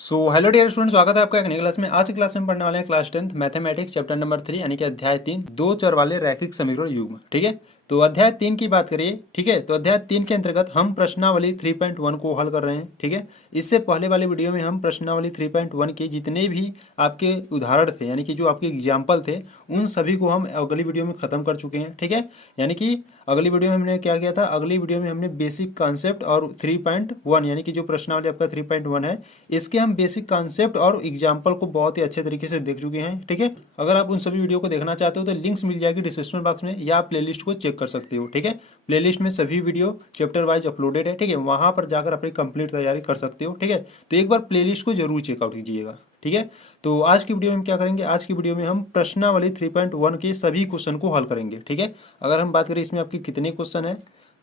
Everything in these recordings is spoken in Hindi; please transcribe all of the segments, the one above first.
हेलो डियर स्टूडेंट, स्वागत है आपका एक नई क्लास में। आज की क्लास में पढ़ने वाले हैं class 10th mathematics chapter number 3 यानी कि अध्याय 3 दो चर वाले रैखिक समीकरण युग्म। ठीक है, तो अध्याय 3 की बात करिए। ठीक है, तो अध्याय 3 के अंतर्गत हम प्रश्नावली 3.1 को हल कर रहे हैं। ठीक है, इससे पहले वाले वीडियो में हम प्रश्नावली 3.1 के जितने भी आपके उदाहरण थे यानी कि जो आपके एग्जाम्पल थे उन सभी को हम अगली वीडियो में ख़त्म कर चुके हैं। ठीक है, यानी कि अगली वीडियो में हमने क्या किया था, अगली वीडियो में हमने बेसिक कॉन्सेप्ट और 3.1 यानी कि जो प्रश्नावली आपका 3.1 है इसके हम बेसिक कॉन्सेप्ट और एग्जाम्पल को बहुत ही अच्छे तरीके से देख चुके हैं। ठीक है, अगर आप उन सभी वीडियो को देखना चाहते हो तो लिंक्स मिल जाएगी डिस्क्रिप्शन बॉक्स में या आप प्लेलिस्ट को चेक कर सकते हो। ठीक है, प्लेलिस्ट में सभी वीडियो चैप्टर वाइज अपलोडेड है। ठीक है, वहाँ पर जाकर अपनी कंप्लीट तैयारी कर सकते हो। ठीक है, तो एक बार प्लेलिस्ट को जरूर चेकआउट कीजिएगा। ठीक है, तो आज की वीडियो में हम क्या करेंगे, आज की वीडियो में हम प्रश्नावली 3.1 के सभी क्वेश्चन को हल करेंगे। ठीक है, अगर हम बात करें इसमें आपके कितने क्वेश्चन है,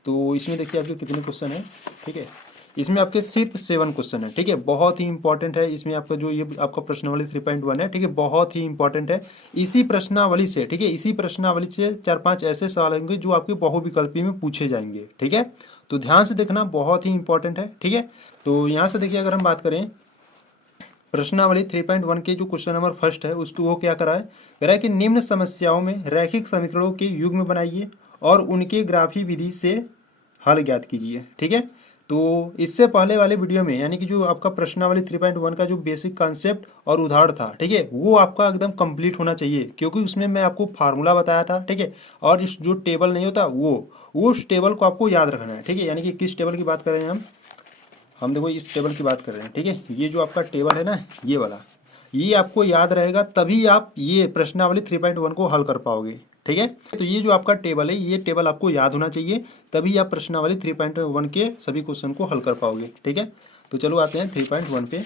तो इसमें देखिए आपके कितने क्वेश्चन है। ठीक है, इसमें आपके सिर्फ 7 क्वेश्चन है। ठीक है, बहुत ही इंपॉर्टेंट है। इसमें आपका जो ये आपका प्रश्नावली 3.1 है, ठीक है, बहुत ही इंपॉर्टेंट है। इसी प्रश्नावली से, ठीक है, इसी प्रश्नावली से 4-5 ऐसे सवाल होंगे जो आपके बहुविकल्पी में पूछे जाएंगे। ठीक है, तो ध्यान से देखना, बहुत ही इंपॉर्टेंट है। ठीक है, तो यहाँ से देखिए, अगर हम बात करें प्रश्नावली 3.1 के जो क्वेश्चन नंबर फर्स्ट है उसको वो क्या करा है कि निम्न समस्याओं में रैखिक समीकरणों के युग्म बनाइए और उनके ग्राफी विधि से हल ज्ञात कीजिए। ठीक है, तो इससे पहले वाले वीडियो में यानी कि जो आपका प्रश्नावली 3.1 का जो बेसिक कॉन्सेप्ट और उदाहरण था, ठीक है, वो आपका एकदम कंप्लीट होना चाहिए क्योंकि उसमें मैं आपको फार्मूला बताया था। ठीक है, और इस जो टेबल नहीं होता वो उस टेबल को आपको याद रखना है। ठीक है, यानी कि किस टेबल की बात कर रहे हैं हम देखो इस टेबल की बात कर रहे हैं। ठीक है, ये जो आपका टेबल है ना, ये वाला, ये आपको याद रहेगा तभी आप ये प्रश्नावली 3.1 को हल कर पाओगे। ठीक है, तो ये जो आपका टेबल है ये टेबल आपको याद होना चाहिए तभी आप प्रश्नावली 3.1 के सभी क्वेश्चन को हल कर पाओगे। ठीक है, तो चलो आते हैं 3.1 पे।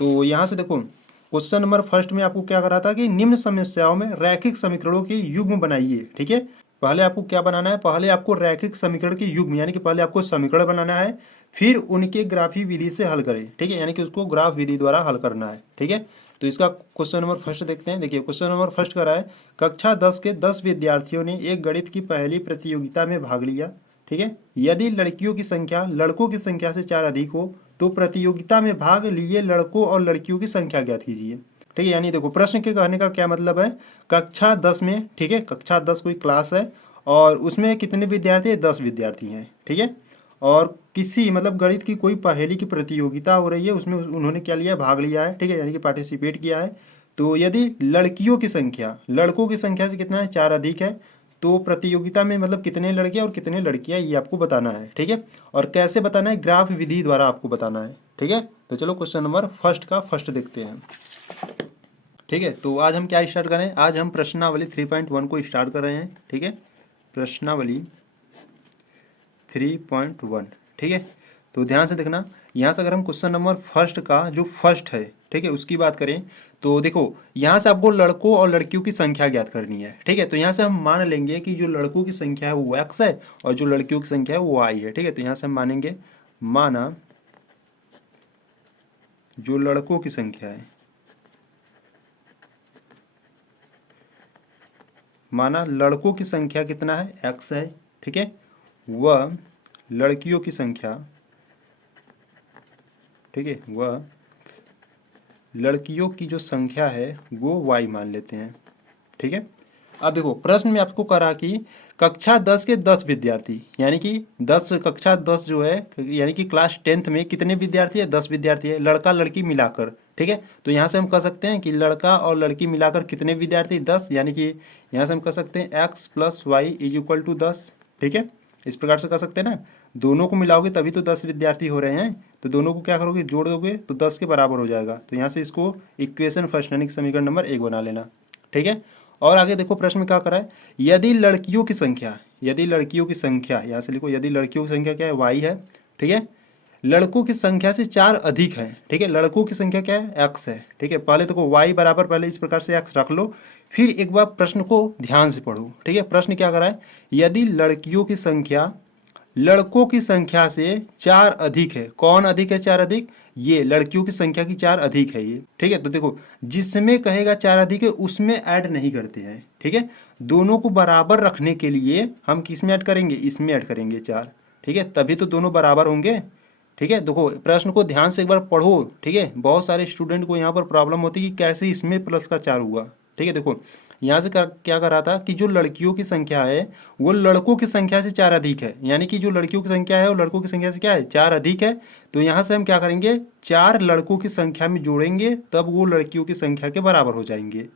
तो यहाँ से देखो क्वेश्चन नंबर फर्स्ट में आपको क्या करा था कि निम्न समस्याओं में रैखिक समीकरणों के युग्म बनाइए। ठीक है, पहले आपको क्या बनाना है, पहले आपको रैखिक समीकरण के युग्म यानी कि पहले आपको समीकरण बनाना है, फिर उनके ग्राफी विधि से हल करें। ठीक है, यानी कि उसको ग्राफ विधि द्वारा हल करना है। ठीक है, तो इसका क्वेश्चन नंबर फर्स्ट देखते हैं। देखिए क्वेश्चन नंबर फर्स्ट कर रहा है, कक्षा 10 के 10 विद्यार्थियों ने एक गणित की पहली प्रतियोगिता में भाग लिया। ठीक है, यदि लड़कियों की संख्या लड़कों की संख्या से 4 अधिक हो तो प्रतियोगिता में भाग लिए लड़कों और लड़कियों की संख्या ज्ञात कीजिए। ठीक है, यानी देखो प्रश्न के कहने का क्या मतलब है, कक्षा 10 में, ठीक है, कक्षा 10 कोई क्लास है और उसमें कितने विद्यार्थी है, 10 विद्यार्थी हैं। ठीक है, और किसी मतलब गणित की कोई पहेली की प्रतियोगिता हो रही है, उसमें उन्होंने क्या लिया, भाग लिया है। ठीक है, यानी कि पार्टिसिपेट किया है। तो यदि लड़कियों की संख्या लड़कों की संख्या से कितना है, 4 अधिक है, तो प्रतियोगिता में मतलब कितने लड़के और कितने लड़कियां ये आपको बताना है। ठीक है, और कैसे बताना है, ग्राफ विधि द्वारा आपको बताना है। ठीक है, तो चलो क्वेश्चन नंबर फर्स्ट का फर्स्ट देखते हैं। ठीक है, तो आज हम क्या स्टार्ट करें, आज हम प्रश्नावली 3.1 को स्टार्ट कर रहे हैं। ठीक है, प्रश्नावली 3.1। ठीक है, तो ध्यान से देखना, यहाँ से अगर हम क्वेश्चन नंबर फर्स्ट का जो फर्स्ट है, ठीक है, उसकी बात करें तो देखो यहाँ से आपको लड़कों और लड़कियों की संख्या ज्ञात करनी है। ठीक है, तो यहाँ से हम मान लेंगे कि जो लड़कों की संख्या है वो x है और जो लड़कियों की संख्या है वो y है। ठीक है, तो यहाँ से हम मानेंगे, माना जो लड़कों की संख्या है, माना लड़कों की संख्या कितना है, x है। ठीक है, वह लड़कियों की संख्या, ठीक है, वह लड़कियों की जो संख्या है वो y मान लेते हैं। ठीक है, अब देखो प्रश्न में आपको करा कि कक्षा 10 के 10 विद्यार्थी यानी कि 10 कक्षा 10 जो है यानी कि क्लास 10th में कितने विद्यार्थी है, 10 विद्यार्थी है, लड़का लड़की मिलाकर। ठीक है, तो यहाँ से हम कह सकते हैं कि लड़का और लड़की मिलाकर कितने विद्यार्थी, 10, यानी कि यहाँ से हम कह सकते हैं x + y = 10। ठीक है, इस प्रकार से कह सकते हैं ना, दोनों को मिलाओगे तभी तो 10 विद्यार्थी हो रहे हैं, तो दोनों को क्या करोगे, जोड़ दोगे तो 10 के बराबर हो जाएगा। तो यहाँ से इसको इक्वेशन फर्स्ट यानी कि समीकरण नंबर 1 बना लेना। ठीक है, और आगे देखो प्रश्न में क्या करा है, यदि लड़कियों की संख्या, यदि लड़कियों की संख्या, यहाँ से लिखो यदि लड़कियों की संख्या क्या है, y है। ठीक है, लड़कों की संख्या से 4 अधिक है। ठीक है, लड़कों की संख्या क्या है, x है। ठीक है, पहले देखो y बराबर, पहले इस प्रकार से x रख लो, फिर एक बार प्रश्न को ध्यान से पढ़ो। ठीक है, प्रश्न क्या करा है, यदि लड़कियों की संख्या लड़कों की संख्या से 4 अधिक है, कौन अधिक है, 4 अधिक, ये लड़कियों की संख्या की 4 अधिक है ये। ठीक है, तो देखो जिसमें कहेगा 4 अधिक है उसमें ऐड नहीं करते हैं। ठीक है, दोनों को बराबर रखने के लिए हम किस में ऐड करेंगे, इसमें ऐड करेंगे 4। ठीक है, तभी तो दोनों बराबर होंगे। ठीक है, देखो प्रश्न को ध्यान से एक बार पढ़ो। ठीक है, बहुत सारे स्टूडेंट को यहाँ पर प्रॉब्लम होती है कि कैसे इसमें प्लस का 4 हुआ। ठीक है, देखो यहाँ से क्या कर रहा था कि जो लड़कियों की संख्या है वो लड़कों की संख्या से 4 अधिक है, यानी कि जो लड़कियों की संख्या है वो लड़कों की संख्या से क्या है 4 अधिक है। तो यहाँ से हम क्या करेंगे, 4 लड़कों की संख्या में जोड़ेंगे तब वो लड़कियों की संख्या के बराबर हो जाएंगे।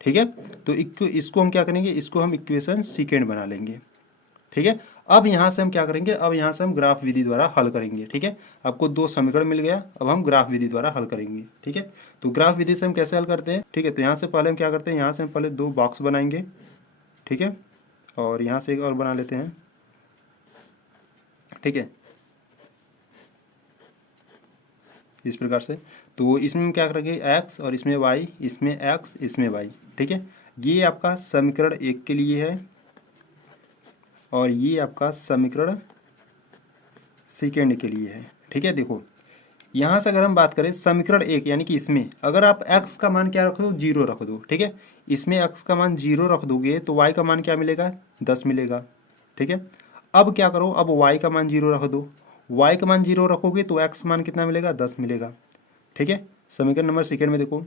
ठीक है, तो इसको हम क्या करेंगे, इसको हम इक्वेशन सेकेंड बना लेंगे। ठीक है, अब यहाँ से हम क्या करेंगे, अब यहाँ से हम ग्राफ विधि द्वारा हल करेंगे। ठीक है, आपको 2 समीकरण मिल गया, अब हम ग्राफ विधि द्वारा हल करेंगे। ठीक है, तो ग्राफ विधि से हम कैसे हल करते हैं। ठीक है, तो यहाँ से पहले हम क्या करते हैं, यहाँ से हम पहले 2 बॉक्स बनाएंगे। ठीक है, और यहाँ से एक और बना लेते हैं। ठीक है, इस प्रकार से। तो इसमें हम क्या करेंगे, एक्स और इसमें वाई, इसमें एक्स इसमें वाई। ठीक है, ये आपका समीकरण 1 के लिए है और ये आपका समीकरण सेकेंड के लिए है। ठीक है, देखो यहाँ से अगर हम बात करें समीकरण 1 यानी कि इसमें अगर आप x का मान क्या रख दो, 0 रख दो। ठीक है, इसमें x का मान 0 रख दोगे तो y का मान क्या मिलेगा, 10 मिलेगा। ठीक है, अब क्या करो, अब y का मान 0 रख दो, y का मान 0 रखोगे तो x मान कितना मिलेगा, 10 मिलेगा। ठीक है, समीकरण नंबर सेकेंड में देखो,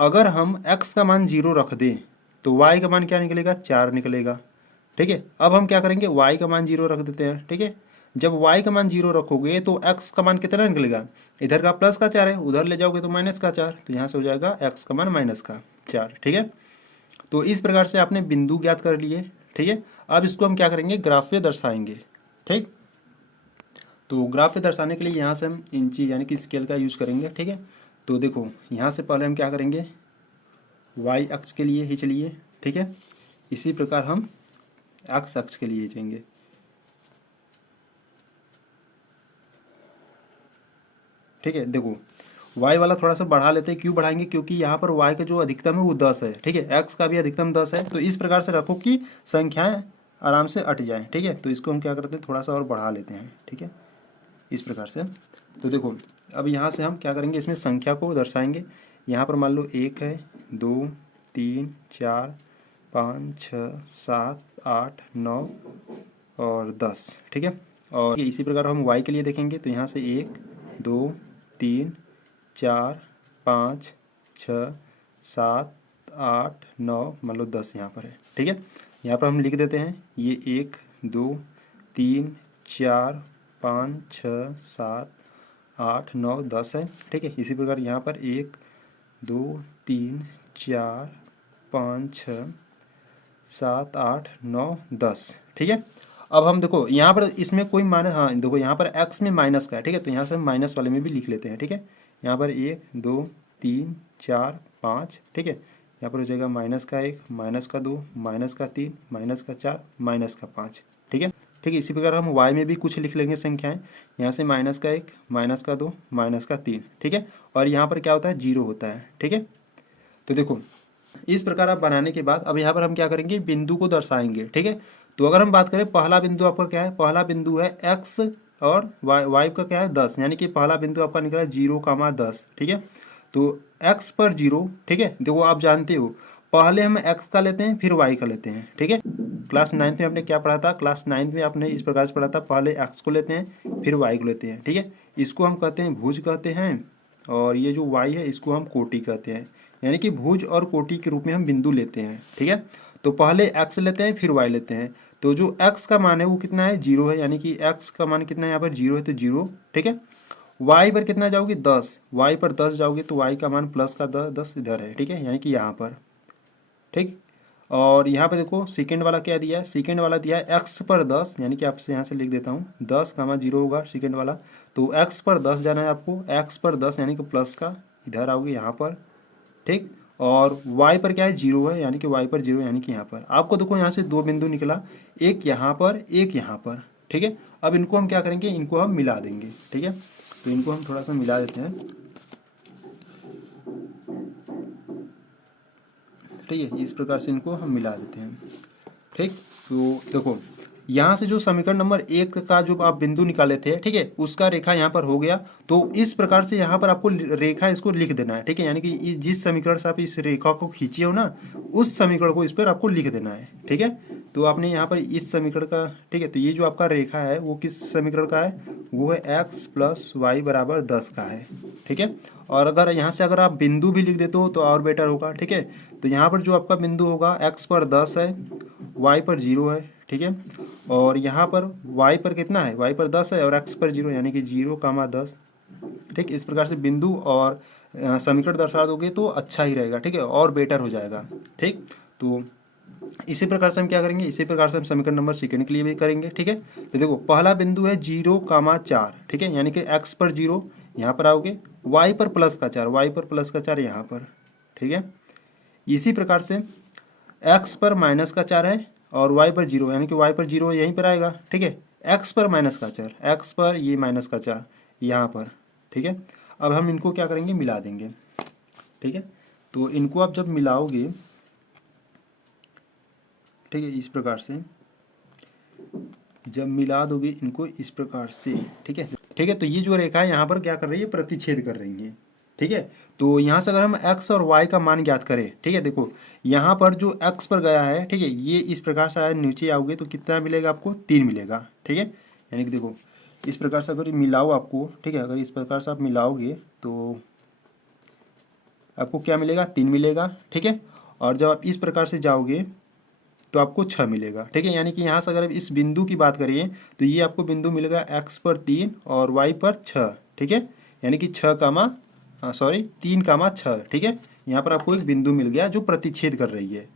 अगर हम x का मान 0 रख दें तो y का मान क्या निकलेगा, 4 निकलेगा। ठीक है, अब हम क्या करेंगे, y का मान 0 रख देते हैं। ठीक है, जब y का मान 0 रखोगे तो x का मान कितना निकलेगा, इधर का प्लस का 4 है, उधर ले जाओगे तो माइनस का 4, तो यहाँ से हो जाएगा x का मान माइनस का 4। ठीक है, तो इस प्रकार से आपने बिंदु ज्ञात कर लिए। ठीक है, अब इसको हम क्या करेंगे, ग्राफ पे दर्शाएंगे। ठीक, तो ग्राफ पे दर्शाने के लिए यहाँ से हम इंची यानी कि स्केल का यूज करेंगे। ठीक है, तो देखो यहाँ से पहले हम क्या करेंगे, y अक्ष के लिए ही चलिए। ठीक है, इसी प्रकार हम x अक्ष के लिए जाएंगे। ठीक है, देखो y वाला थोड़ा सा बढ़ा लेते हैं, क्यों बढ़ाएंगे, क्योंकि यहाँ पर y का जो अधिकतम है वो 10 है। ठीक है, x का भी अधिकतम 10 है, तो इस प्रकार से रखो कि संख्याएं आराम से अट जाएं। ठीक है, तो इसको हम क्या करते हैं, थोड़ा सा और बढ़ा लेते हैं। ठीक है, इस प्रकार से। तो देखो अब यहाँ से हम क्या करेंगे, इसमें संख्या को दर्शाएंगे। यहाँ पर मान लो 1 है, 2 3 4 5 6 7 8 9 और 10। ठीक है, और इसी प्रकार हम y के लिए देखेंगे तो यहाँ से 1 2 3 4 5 6 7 8 9 मान लो 10 यहाँ पर है। ठीक है, यहाँ पर हम लिख देते हैं ये 1 2 3 4 5 6 7 8 9 10 है। ठीक है, इसी प्रकार यहाँ पर 1 2 3 4 5 6 7 8 9 10। ठीक है, अब हम देखो यहाँ पर इसमें कोई माइनस, हाँ देखो यहाँ पर x में माइनस का है। ठीक है, तो यहाँ से हम माइनस वाले में भी लिख लेते हैं। ठीक है, यहाँ पर 1 2 3 4 5। ठीक है, यहाँ पर हो जाएगा माइनस का 1 माइनस का 2 माइनस का 3 माइनस का 4 माइनस का 5। ठीक है, ठीक है, इसी प्रकार हम y में भी कुछ लिख लेंगे संख्याएं। यहाँ से माइनस का 1 माइनस का 2 माइनस का 3। ठीक है, और यहाँ पर क्या होता है, 0 होता है। ठीक है, तो देखो इस प्रकार आप बनाने के बाद अब यहाँ पर हम क्या करेंगे, बिंदु को दर्शाएंगे। ठीक है, तो अगर हम बात करें पहला बिंदु आपका क्या है, पहला बिंदु है x और y का क्या है 10, यानी कि पहला बिंदु आपका निकला 0, 10। ठीक है, तो x पर 0। ठीक है, देखो आप जानते हो पहले हम x का लेते हैं फिर y का लेते हैं। ठीक है, क्लास 9th में आपने क्या पढ़ा था, क्लास 9th में आपने इस प्रकार से पढ़ा था, पहले x को लेते हैं फिर y को लेते हैं। ठीक है, इसको हम कहते हैं भुज कहते हैं, और ये जो y है इसको हम कोटि कहते हैं, यानी कि भुज और कोटि के रूप में हम बिंदु लेते हैं। ठीक है, तो पहले x लेते हैं फिर y लेते हैं, तो जो x का मान है वो कितना है, 0 है, यानी कि x का मान कितना है यहाँ पर 0 है, तो 0। ठीक है, y पर कितना जाओगे, 10, y पर 10 जाओगे तो y का मान प्लस का 10 इधर है। ठीक है, यानी कि यहाँ पर। ठीक, और यहाँ पर देखो सेकेंड वाला क्या दिया है, सेकेंड वाला दिया है x पर 10, यानी कि आपसे यहाँ से लिख देता हूँ 10 का मान 0 होगा सेकेंड वाला, तो x पर 10 जाना है आपको, x पर 10 यानी कि प्लस का इधर आओगे यहाँ पर। ठीक, और y पर क्या है, 0 है, यानी कि y पर 0 यानी कि यहाँ पर आपको देखो यहाँ से 2 बिंदु निकला, एक यहाँ पर एक यहाँ पर। ठीक है, अब इनको हम क्या करेंगे, इनको हम मिला देंगे। ठीक है, तो इनको हम थोड़ा सा मिला देते हैं। ठीक है, इस प्रकार से इनको हम मिला देते हैं। ठीक, तो देखो यहाँ से जो समीकरण नंबर 1 का जो आप बिंदु निकाले थे, ठीक है, उसका रेखा यहाँ पर हो गया। तो इस प्रकार से यहाँ पर आपको रेखा इसको लिख देना है, ठीक है, यानी कि जिस समीकरण से आप इस रेखा को खींचे हो ना, उस समीकरण को इस पर आपको लिख देना है, ठीक है। तो आपने यहाँ पर इस समीकरण का, ठीक है, तो ये जो आपका रेखा है वो किस समीकरण का है, वो है x + y = 10 का है, ठीक है। और अगर यहाँ से अगर आप बिंदु भी लिख देते हो तो और बेटर होगा, ठीक है। तो यहाँ पर जो आपका बिंदु होगा x पर 10 है, y पर 0 है, ठीक है, और यहाँ पर y पर कितना है, y पर 10 है और x पर 0, यानी कि 0, 10, ठीक। इस प्रकार से बिंदु और समीकरण दर्शा दोगे तो अच्छा ही रहेगा, ठीक है, और बेटर हो जाएगा, ठीक। तो इसी प्रकार से हम क्या करेंगे, इसी प्रकार से हम समीकरण नंबर सेकंड के लिए भी करेंगे, ठीक है। तो देखो पहला बिंदु है 0, 4, ठीक है, यानी कि x पर 0 यहाँ पर आओगे, y पर +4, y पर +4 यहाँ पर, ठीक है। इसी प्रकार से x पर -4 है और y पर 0, यानी कि y पर 0 यहीं पर आएगा, ठीक है। x पर -4, x पर ये -4 यहाँ पर, ठीक है। अब हम इनको क्या करेंगे, मिला देंगे, ठीक है। तो इनको आप जब मिलाओगे, ठीक है, इस प्रकार से जब मिला दोगे इनको इस प्रकार से, ठीक है, ठीक है। तो ये जो रेखा है यहाँ पर क्या कर रही है, प्रतिच्छेद कर रही है, ठीक है। तो यहाँ से अगर हम x और y का मान ज्ञात करें, ठीक है, देखो यहाँ पर जो x पर गया है, ठीक है, ये इस प्रकार से आया, नीचे आओगे तो कितना मिलेगा आपको, 3 मिलेगा, ठीक है। यानी कि देखो इस प्रकार से अगर मिलाओ आपको, ठीक है, अगर इस प्रकार से आप मिलाओगे तो आपको क्या मिलेगा, 3 मिलेगा, ठीक है। और जब आप इस प्रकार से जाओगे तो आपको 6 मिलेगा, ठीक है। यानी कि यहाँ से अगर इस बिंदु की बात करिए तो ये आपको बिंदु मिलेगा x पर 3 और y पर 6, ठीक है, यानी कि 3, 6, ठीक है। यहाँ पर आपको एक बिंदु मिल गया जो प्रतिच्छेद कर रही है,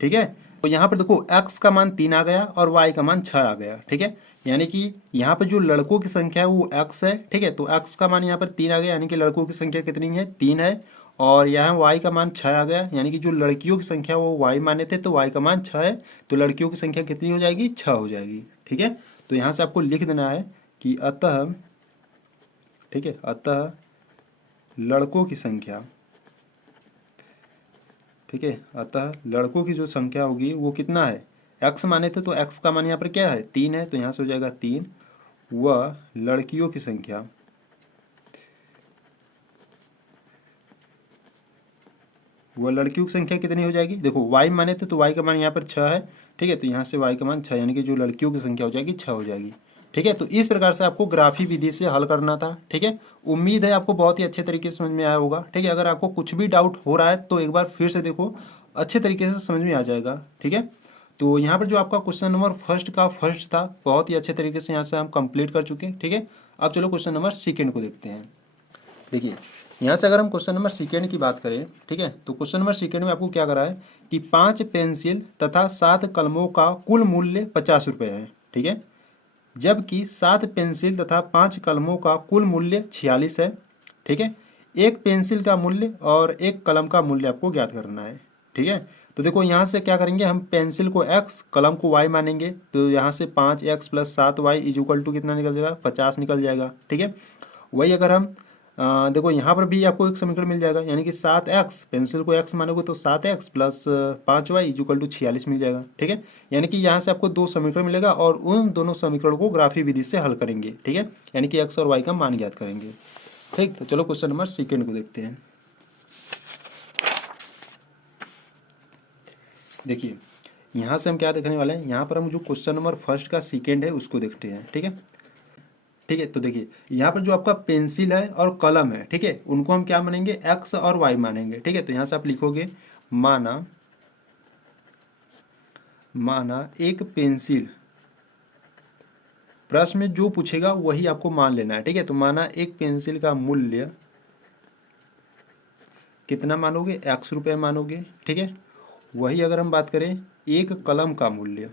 ठीक है। तो यहाँ पर देखो x का मान 3 आ गया और y का मान 6 आ गया, ठीक है। यानी कि यहाँ पर जो लड़कों की संख्या है वो x है, ठीक है। तो x का मान यहाँ पर 3 आ गया, यानी कि लड़कों की संख्या कितनी है, 3 है। और यहाँ y का मान 6 आ गया, यानी कि जो लड़कियों की संख्या वो y माने थे, तो y का मान 6 है, तो लड़कियों की संख्या कितनी हो जाएगी, 6 हो जाएगी, ठीक है। तो यहाँ से आपको लिख देना है कि अतः, ठीक है, अतः लड़कों की संख्या, ठीक है, अतः लड़कों की जो संख्या होगी वो कितना है, x माने थे तो x का मान यहाँ पर क्या है, 3 है, तो यहाँ से हो जाएगा 3, व लड़कियों की संख्या, वह लड़कियों की संख्या कितनी हो जाएगी, देखो y माने थे तो y का मान यहाँ पर 6 है, ठीक है, तो यहाँ से y का मान 6, यानी कि जो लड़कियों की संख्या हो जाएगी 6 हो जाएगी, ठीक है। तो इस प्रकार से आपको ग्राफी विधि से हल करना था, ठीक है। उम्मीद है आपको बहुत ही अच्छे तरीके से समझ में आया होगा, ठीक है। अगर आपको कुछ भी डाउट हो रहा है तो एक बार फिर से देखो, अच्छे तरीके से समझ में आ जाएगा, ठीक है। तो यहाँ पर जो आपका क्वेश्चन नंबर फर्स्ट था, बहुत ही अच्छे तरीके से यहाँ से हम कंप्लीट कर चुके हैं, ठीक है। अब चलो क्वेश्चन नंबर सेकेंड को देखते हैं। देखिए यहाँ से अगर हम क्वेश्चन नंबर सेकेंड की बात करें, ठीक है, तो क्वेश्चन नंबर सेकेंड में आपको क्या करा है कि 5 पेंसिल तथा 7 कलमों का कुल मूल्य 50 रुपये है, ठीक है, जबकि 7 पेंसिल तथा 5 कलमों का कुल मूल्य 46 है, ठीक है। एक पेंसिल का मूल्य और एक कलम का मूल्य आपको ज्ञात करना है, ठीक है। तो देखो यहाँ से क्या करेंगे, हम पेंसिल को x, कलम को y मानेंगे, तो यहाँ से 5x + 7y = कितना निकल जाएगा, 50 निकल जाएगा, ठीक है। वही अगर हम देखो यहाँ पर भी आपको एक समीकरण मिल जाएगा, यानी कि 7x, पेंसिल को x मानोगे तो 7x + 5y = 46 मिल जाएगा, ठीक है। यानी कि यहाँ से आपको 2 समीकरण मिलेगा और उन दोनों समीकरणों को ग्राफी विधि से हल करेंगे, ठीक है, यानी कि x और y का मान ज्ञात करेंगे, ठीक। तो चलो क्वेश्चन नंबर सेकेंड को देखते हैं। देखिए यहाँ से हम क्या देखने वाले हैं, यहाँ पर हम जो क्वेश्चन नंबर फर्स्ट का सेकेंड है उसको देखते हैं, ठीक है, ठीक है। तो देखिए यहाँ पर जो आपका पेंसिल है और कलम है, ठीक है, उनको हम क्या मानेंगे, x और y मानेंगे, ठीक है। तो यहाँ से आप लिखोगे माना एक पेंसिल, प्रश्न में जो पूछेगा वही आपको मान लेना है, ठीक है। तो माना एक पेंसिल का मूल्य कितना मानोगे, x रुपये मानोगे, ठीक है। वही अगर हम बात करें एक कलम का मूल्य,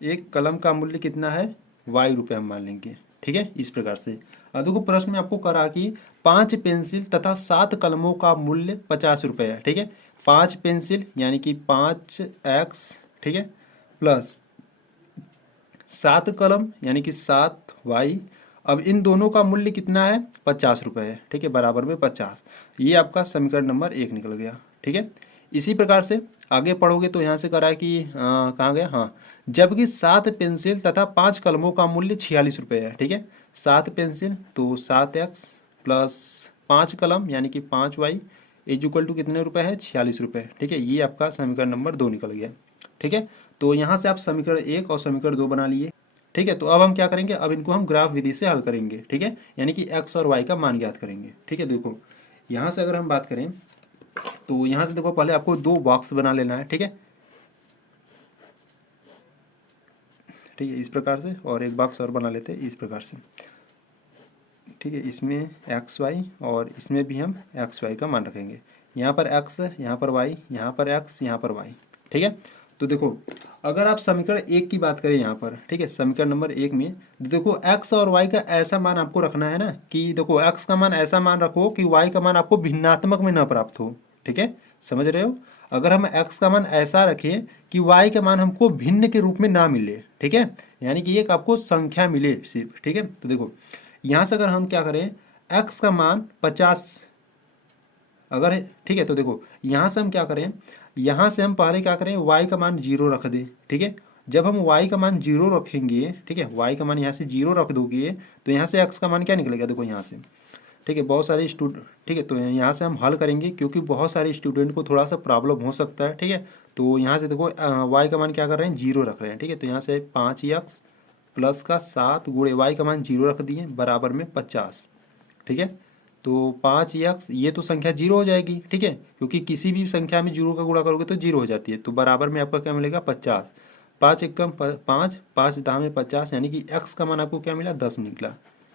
एक कलम का मूल्य कितना है, y रुपये हम मान लेंगे, ठीक है, इस प्रकार से। अब देखो प्रश्न में आपको करा कि 5 पेंसिल तथा 7 कलमों का मूल्य 50 रुपये है, ठीक है। 5 पेंसिल यानी कि 5x, ठीक है, प्लस 7 कलम यानी कि 7y। अब इन दोनों का मूल्य कितना है, 50 रुपये है, ठीक है, बराबर में 50। ये आपका समीकरण नंबर 1 निकल गया, ठीक है। इसी प्रकार से आगे पढ़ोगे तो यहाँ से करा है कि कहाँ गया, हाँ, जबकि 7 पेंसिल तथा 5 कलमों का मूल्य 46 रुपये है। ठीक है, 7 पेंसिल तो 7x प्लस 5 कलम यानी कि 5y इज इक्वल टू कितने रुपए है, 46 रुपये। ठीक है, ये आपका समीकरण नंबर 2 निकल गया। ठीक है, तो यहाँ से आप समीकरण 1 और समीकरण 2 बना लिए। ठीक है, तो अब हम क्या करेंगे, अब इनको हम ग्राफ विधि से हल करेंगे। ठीक है, यानी कि x और y का मान ज्ञात करेंगे। ठीक है, देखो यहाँ से अगर हम बात करें तो यहाँ से देखो पहले आपको 2 बॉक्स बना लेना है। ठीक है, ठीक है, इस प्रकार से, और एक बॉक्स और बना लेते हैं इस प्रकार से। ठीक है, इसमें एक्स वाई और इसमें भी हम एक्स वाई का मान रखेंगे। यहाँ पर एक्स, यहाँ पर वाई, यहाँ पर एक्स, यहाँ पर वाई। ठीक है, तो देखो अगर आप समीकरण 1 की बात करें यहाँ पर, ठीक है, समीकरण नंबर 1 में देखो एक्स और वाई का ऐसा मान आपको रखना है ना कि देखो एक्स का मान ऐसा मान रखो कि वाई का मान आपको भिन्नात्मक में न प्राप्त हो। ठीक है, समझ रहे हो। अगर हम एक्स का मान ऐसा रखें कि वाई का मान हमको भिन्न के रूप में ना मिले। ठीक है, यानी कि एक आपको संख्या मिले सिर्फ। ठीक है, तो देखो यहाँ से अगर हम क्या करें, x का मान 50 अगर है, ठीक है, तो देखो यहाँ से हम क्या करें, यहाँ से हम पहले क्या करें, y का मान 0 रख दें। ठीक है, जब हम y का मान 0 रखेंगे, ठीक है, y का मान यहाँ से 0 रख दोगे तो यहाँ से x का मान क्या निकलेगा, देखो यहाँ से। ठीक है, बहुत सारे स्टूडेंट, ठीक है, तो यहाँ से हम हल करेंगे क्योंकि बहुत सारे स्टूडेंट को थोड़ा सा प्रॉब्लम हो सकता है। ठीक है, तो यहाँ से देखो y का मान क्या कर रहे हैं, 0 रख रहे हैं। ठीक है, तो यहाँ से 5x प्लस का 7 गुणे वाई का मान 0 रख दिए बराबर में 50। ठीक है, तो 5x ये तो संख्या 0 हो जाएगी। ठीक है, क्योंकि किसी भी संख्या में 0 का गुणा करोगे तो 0 हो जाती है, तो बराबर में आपका क्या मिलेगा, 50। 5 एकम 5, 5 दाम में 50, यानी कि x का मान आपको क्या मिला, 10 निकला।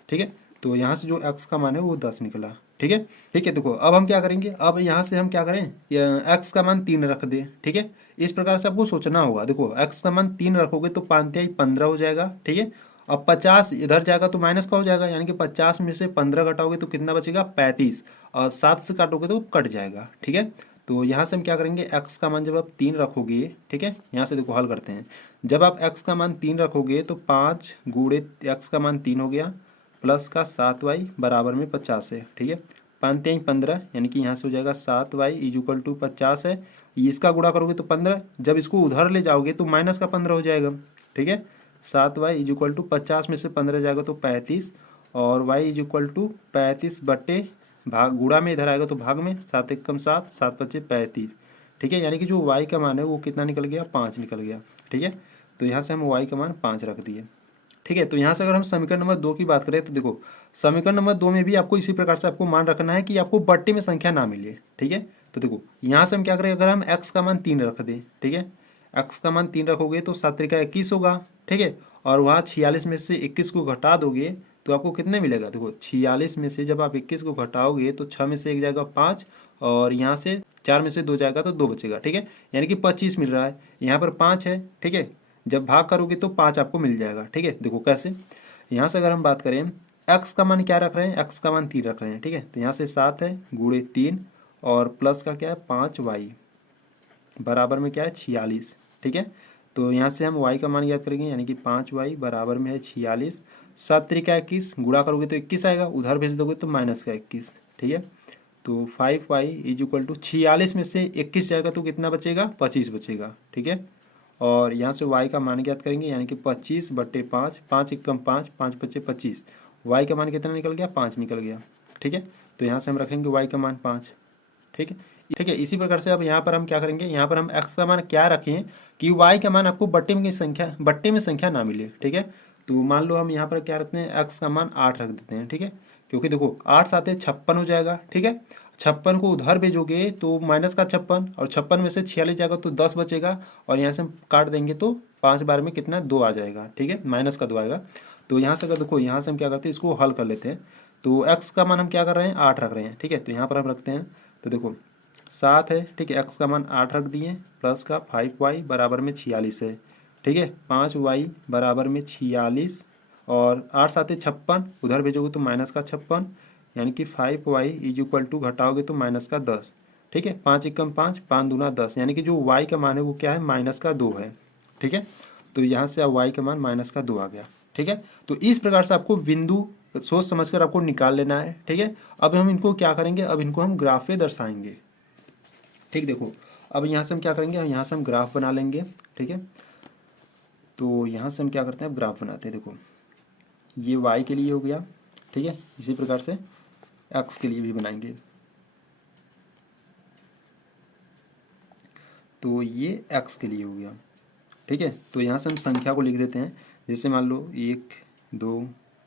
ठीक है, तो यहाँ से जो x का मान है वो 10 निकला। ठीक है, ठीक है, देखो अब हम क्या करेंगे, अब यहाँ से हम क्या करें, x का मान 3 रख दें। ठीक है, इस प्रकार से आपको सोचना होगा। देखो x का मान 3 रखोगे तो 5 15 हो जाएगा। ठीक है, अब 50 इधर जाएगा तो माइनस का हो जाएगा, यानी कि 50 में से 15 घटाओगे तो कितना बचेगा, 35, और 7 से काटोगे तो कट जाएगा। ठीक है, तो यहाँ से हम क्या करेंगे, x का मान जब आप 3 रखोगे, ठीक है, यहाँ से देखो हल करते हैं, जब आप x का मान 3 रखोगे तो 5 गुणे x का मान 3 हो गया प्लस का 7y बराबर में 50 है। ठीक है, 5 3 15, यानी कि यहाँ से हो जाएगा 7y इज इक्वल टू 50 है। इसका गुणा करोगे तो 15, जब इसको उधर ले जाओगे तो माइनस का 15 हो जाएगा। ठीक है, 7y इज इक्वल टू 50 में से 15 जाएगा तो 35, और y इज इक्वल टू 35 बट्टे भाग, गुणा में इधर आएगा तो भाग में, 7 एकम 7, 7 पच्चे 35। ठीक है, यानी कि जो y का मान है वो कितना निकल गया, 5 निकल गया। ठीक है, तो यहाँ से हम y का मान 5 रख दिए। ठीक है, तो यहाँ से अगर हम समीकरण नंबर 2 की बात करें तो देखो समीकरण नंबर 2 में भी आपको इसी प्रकार से आपको मान रखना है कि आपको बट्टे में संख्या ना मिले। ठीक है, तो देखो यहाँ से हम क्या करें, अगर हम x का मान 3 रख दें, ठीक है, x का मान 3 रखोगे तो 7 त्रिका 21 होगा। ठीक है, और वहाँ 46 में से 21 को घटा दोगे तो आपको कितने मिलेगा, देखो 46 में से जब आप 21 को घटाओगे तो 6 में से 1 जाएगा 5, और यहाँ से 4 में से 2 जाएगा तो 2 बचेगा। ठीक है, यानी कि 25 मिल रहा है, यहाँ पर 5 है। ठीक है, जब भाग करोगे तो 5 आपको मिल जाएगा। ठीक है, देखो कैसे, यहाँ से अगर हम बात करें x का मान क्या रख रहे हैं, x का मान 3 रख रहे हैं। ठीक है, तो यहाँ से 7 है गुणे 3 और प्लस का क्या है 5y बराबर में क्या है 46। ठीक है, तो यहाँ से हम y का मान याद करेंगे, यानी कि 5y बराबर में है 46। 7 त्रिका 21, गुणा करोगे तो 21 आएगा, उधर भेज दोगे तो माइनस का 21। ठीक है, तो 5y इज इक्वल टू 46 में से 21 जाएगा तो कितना बचेगा, 25 बचेगा। ठीक है, और यहाँ से y का मान ज्ञात करेंगे, यानी कि 25 बट्टे 5, 5 एकम 5, 5 पच्चे 25, y का मान कितना निकल गया, 5 निकल गया। ठीक है, तो यहाँ से हम रखेंगे y का मान 5। ठीक है, ठीक है, इसी प्रकार से अब यहाँ पर हम क्या करेंगे, यहाँ पर हम x का मान क्या रखें कि y का मान आपको बट्टे में संख्या ना मिले। ठीक है, तो मान लो हम यहाँ पर क्या रखते हैं, x का मान 8 रख देते हैं। ठीक है, क्योंकि देखो 8 साथ 56 हो जाएगा। ठीक है, 56 को उधर भेजोगे तो माइनस का 56, और 56 में से 46 जाएगा तो 10 बचेगा, और यहाँ से हम काट देंगे तो 5 बार में कितना 2 आ जाएगा। ठीक है, माइनस का 2 आएगा। तो यहाँ से अगर देखो यहाँ से हम क्या करते हैं, इसको हल कर लेते हैं। तो x का मान हम क्या कर रहे हैं, 8 रख रहे हैं। ठीक है, तो यहाँ पर हम रखते हैं, तो देखो 7 है। ठीक है, x का मान 8 रख दिए प्लस का 5y बराबर में 46 है। ठीक है, 5y बराबर में 46, और 8 साथ 56, उधर भेजोगे तो माइनस का 56, यानी कि 5y इज इक्वल टू घटाओगे तो माइनस का 10। ठीक है, 5 एकम 5, 5 दूना 10, यानी कि जो y का मान है वो क्या है, माइनस का 2 है। ठीक है, तो यहाँ से अब y का मान माइनस का 2 आ गया। ठीक है, तो इस प्रकार से आपको बिंदु सोच समझकर आपको निकाल लेना है। ठीक है, अब हम इनको क्या करेंगे, अब इनको हम ग्राफ पे दर्शाएंगे। ठीक, देखो अब यहाँ से हम क्या करेंगे, यहाँ से हम ग्राफ बना लेंगे, ठीक है। तो यहाँ से हम क्या करते हैं, अब ग्राफ बनाते हैं। देखो ये y के लिए हो गया, ठीक है। इसी प्रकार से x के लिए भी बनाएंगे। तो ये x के लिए हो गया, ठीक है। तो यहाँ से हम संख्या को लिख देते हैं, जैसे मान लो 1 2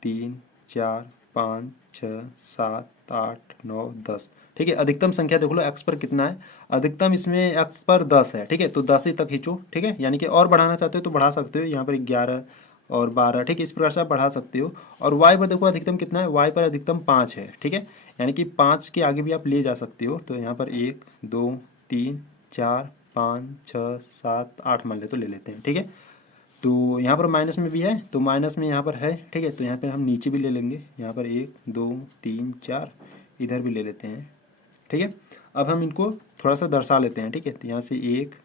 3 4 5 6 7 8 9 10, ठीक है। अधिकतम संख्या देख लो x पर कितना है, अधिकतम इसमें x पर 10 है, ठीक है। तो 10 ही तक खींचो, ठीक है। यानी कि और बढ़ाना चाहते हो तो बढ़ा सकते हो, यहाँ पर 11 और 12, ठीक है। इस प्रकार से आप बढ़ा सकते हो। और y पर देखो अधिकतम कितना है, y पर अधिकतम 5 है, ठीक है। यानी कि 5 के आगे भी आप ले जा सकते हो। तो यहाँ पर 1 2 3 4 5 6 7 8 मान ले तो ले लेते हैं, ठीक है। तो यहाँ पर माइनस में भी है, तो माइनस में यहाँ पर है, ठीक है। तो यहाँ पर हम नीचे भी ले लेंगे, यहाँ पर 1 2 3 4, इधर भी ले लेते हैं, ठीक है। अब हम इनको थोड़ा सा दर्शा लेते हैं, ठीक है। तो यहाँ से 1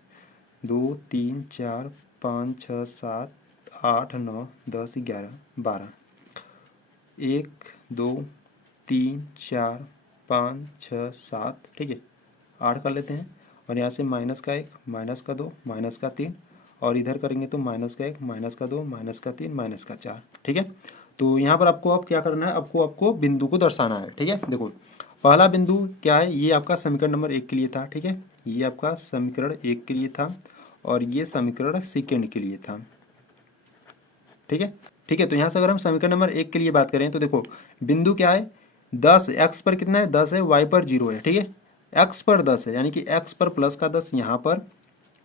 2 3 4 5 6 7 8 9 10 11 12, 1 2 3 4 5 6 7, ठीक है। 8 कर लेते हैं। और यहाँ से माइनस का 1 माइनस का 2 माइनस का 3, और इधर करेंगे तो माइनस का 1 माइनस का 2 माइनस का 3 माइनस का 4, ठीक है। तो यहाँ पर आपको अब क्या करना है, आपको बिंदु को दर्शाना है, ठीक है। देखो पहला बिंदु क्या है, ये आपका समीकरण नंबर 1 के लिए था, ठीक है। ये आपका समीकरण 1 के लिए था, और ये समीकरण सेकेंड के लिए था, ठीक है। ठीक है, तो यहाँ से अगर हम समीकरण नंबर 1 के लिए बात करें तो देखो बिंदु क्या है, 10, एक्स पर कितना है 10 है, वाई पर 0 है, ठीक है। एक्स पर 10 है यानी कि एक्स पर प्लस का 10 यहाँ पर,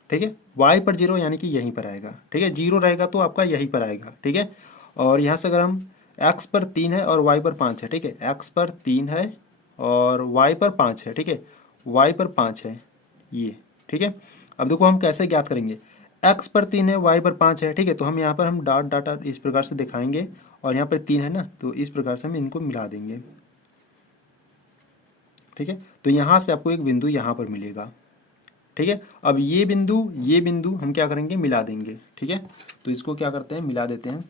ठीक है। वाई पर 0 यानी कि यहीं पर आएगा, ठीक है। 0 रहेगा तो आपका यहीं पर आएगा, ठीक है। और यहाँ से अगर हम एक्स पर 3 है और वाई पर 5 है, ठीक है। एक्स पर 3 है और वाई पर 5 है, ठीक है। वाई पर 5 है ये, ठीक है। अब देखो हम कैसे ज्ञात करेंगे, एक्स पर 3 है वाई पर 5 है, ठीक है। तो हम यहाँ पर हम डॉट डॉट इस प्रकार से दिखाएंगे, और यहाँ पर 3 है ना, तो इस प्रकार से हम इनको मिला देंगे, ठीक है। तो यहाँ से आपको एक बिंदु यहाँ पर मिलेगा, ठीक है। अब ये बिंदु हम क्या करेंगे, मिला देंगे, ठीक है। तो इसको क्या करते हैं, मिला देते हैं,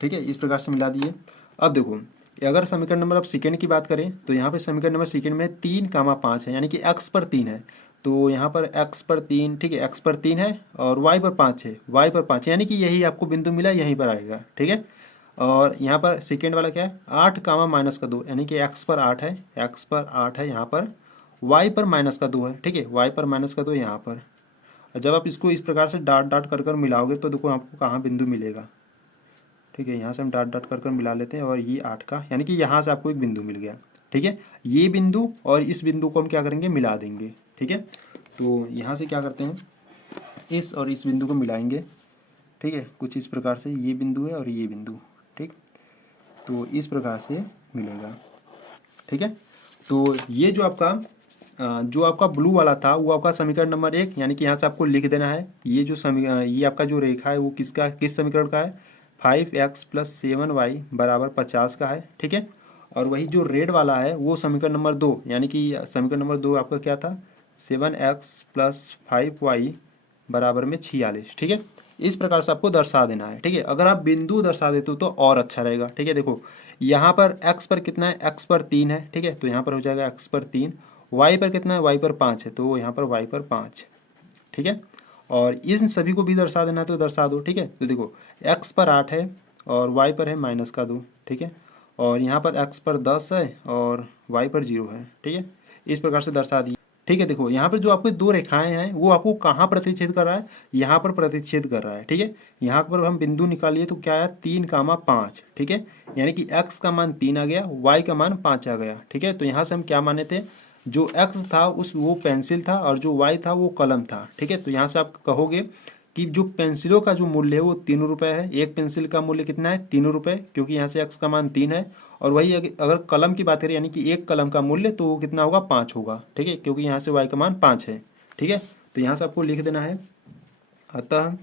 ठीक है। इस प्रकार से मिला दिए। अब देखो अगर समीकरण नंबर अब सेकेंड की बात करें तो यहाँ पे समीकरण नंबर सेकेंड में 3, 5 है, यानी कि एक्स पर 3 है। तो यहाँ पर एक्स पर 3, ठीक है। एक्स पर 3 है और वाई पर 5 है, वाई पर 5 यानी कि यही आपको बिंदु मिला, यहीं पर आएगा, ठीक है। और यहाँ पर सेकेंड वाला क्या है, 8, -2, यानी कि एक्स पर 8 है, एक्स पर 8 है यहाँ पर, वाई पर -2 है, ठीक है। वाई पर -2 यहाँ पर। जब आप इसको इस प्रकार से डॉट डॉट कर मिलाओगे तो देखो आपको कहाँ बिंदु मिलेगा, ठीक है। यहाँ से हम डॉट डॉट कर मिला लेते हैं, और ये 8 का, यानी कि यहाँ से आपको एक बिंदु मिल गया, ठीक है। ये बिंदु और इस बिंदु को हम क्या करेंगे, मिला देंगे, ठीक है। तो यहाँ से क्या करते हैं, इस और इस बिंदु को मिलाएंगे, ठीक है। कुछ इस प्रकार से ये बिंदु है और ये बिंदु, ठीक। तो इस प्रकार से मिलेगा, ठीक है। तो ये जो आपका ब्लू वाला था वो आपका समीकरण नंबर 1, यानी कि यहाँ से आपको लिख देना है, ये जो ये आपका जो रेखा है वो किस समीकरण का है, 5x + 7y = 50 का है, ठीक है। और वही जो रेड वाला है वो समीकरण नंबर 2, यानी कि समीकरण नंबर 2 आपका क्या था, 7x + 5y = 46, ठीक है। इस प्रकार से आपको दर्शा देना है, ठीक है। अगर आप बिंदु दर्शा देते हो तो और अच्छा रहेगा, ठीक है। देखो यहाँ पर x पर कितना है, x पर 3 है, ठीक है। तो यहाँ पर हो जाएगा x पर 3, y पर कितना है, y पर 5 है, तो यहाँ पर y पर 5, ठीक है। और इन सभी को भी दर्शा देना है तो दर्शा दो, ठीक है। तो देखो x पर 8 है और y पर है -2, ठीक है। और यहाँ पर x पर 10 है और y पर 0 है, ठीक है। इस प्रकार से दर्शा दी, ठीक है। देखो यहाँ पर जो आपको दो रेखाएं हैं वो आपको कहाँ प्रतिच्छेद कर रहा है, यहाँ पर प्रतिच्छेद कर रहा है, ठीक है। यहाँ पर हम बिंदु निकालिए तो क्या है, 3, 5, ठीक है। यानी कि x का मान 3 आ गया, y का मान 5 आ गया, ठीक है। तो यहाँ से हम क्या माने थे, जो x था वो पेंसिल था और जो y था वो कलम था, ठीक है। तो यहाँ से आप कहोगे कि जो पेंसिलों का जो मूल्य है वो 3 रुपये है, एक पेंसिल का मूल्य कितना है, 3 रुपये, क्योंकि यहाँ से x का मान 3 है। और वही अगर कलम की बात करें यानी कि एक कलम का मूल्य तो वो कितना होगा, 5 होगा, ठीक है, क्योंकि यहाँ से y का मान 5 है, ठीक है। तो यहाँ से आपको लिख देना है, अतः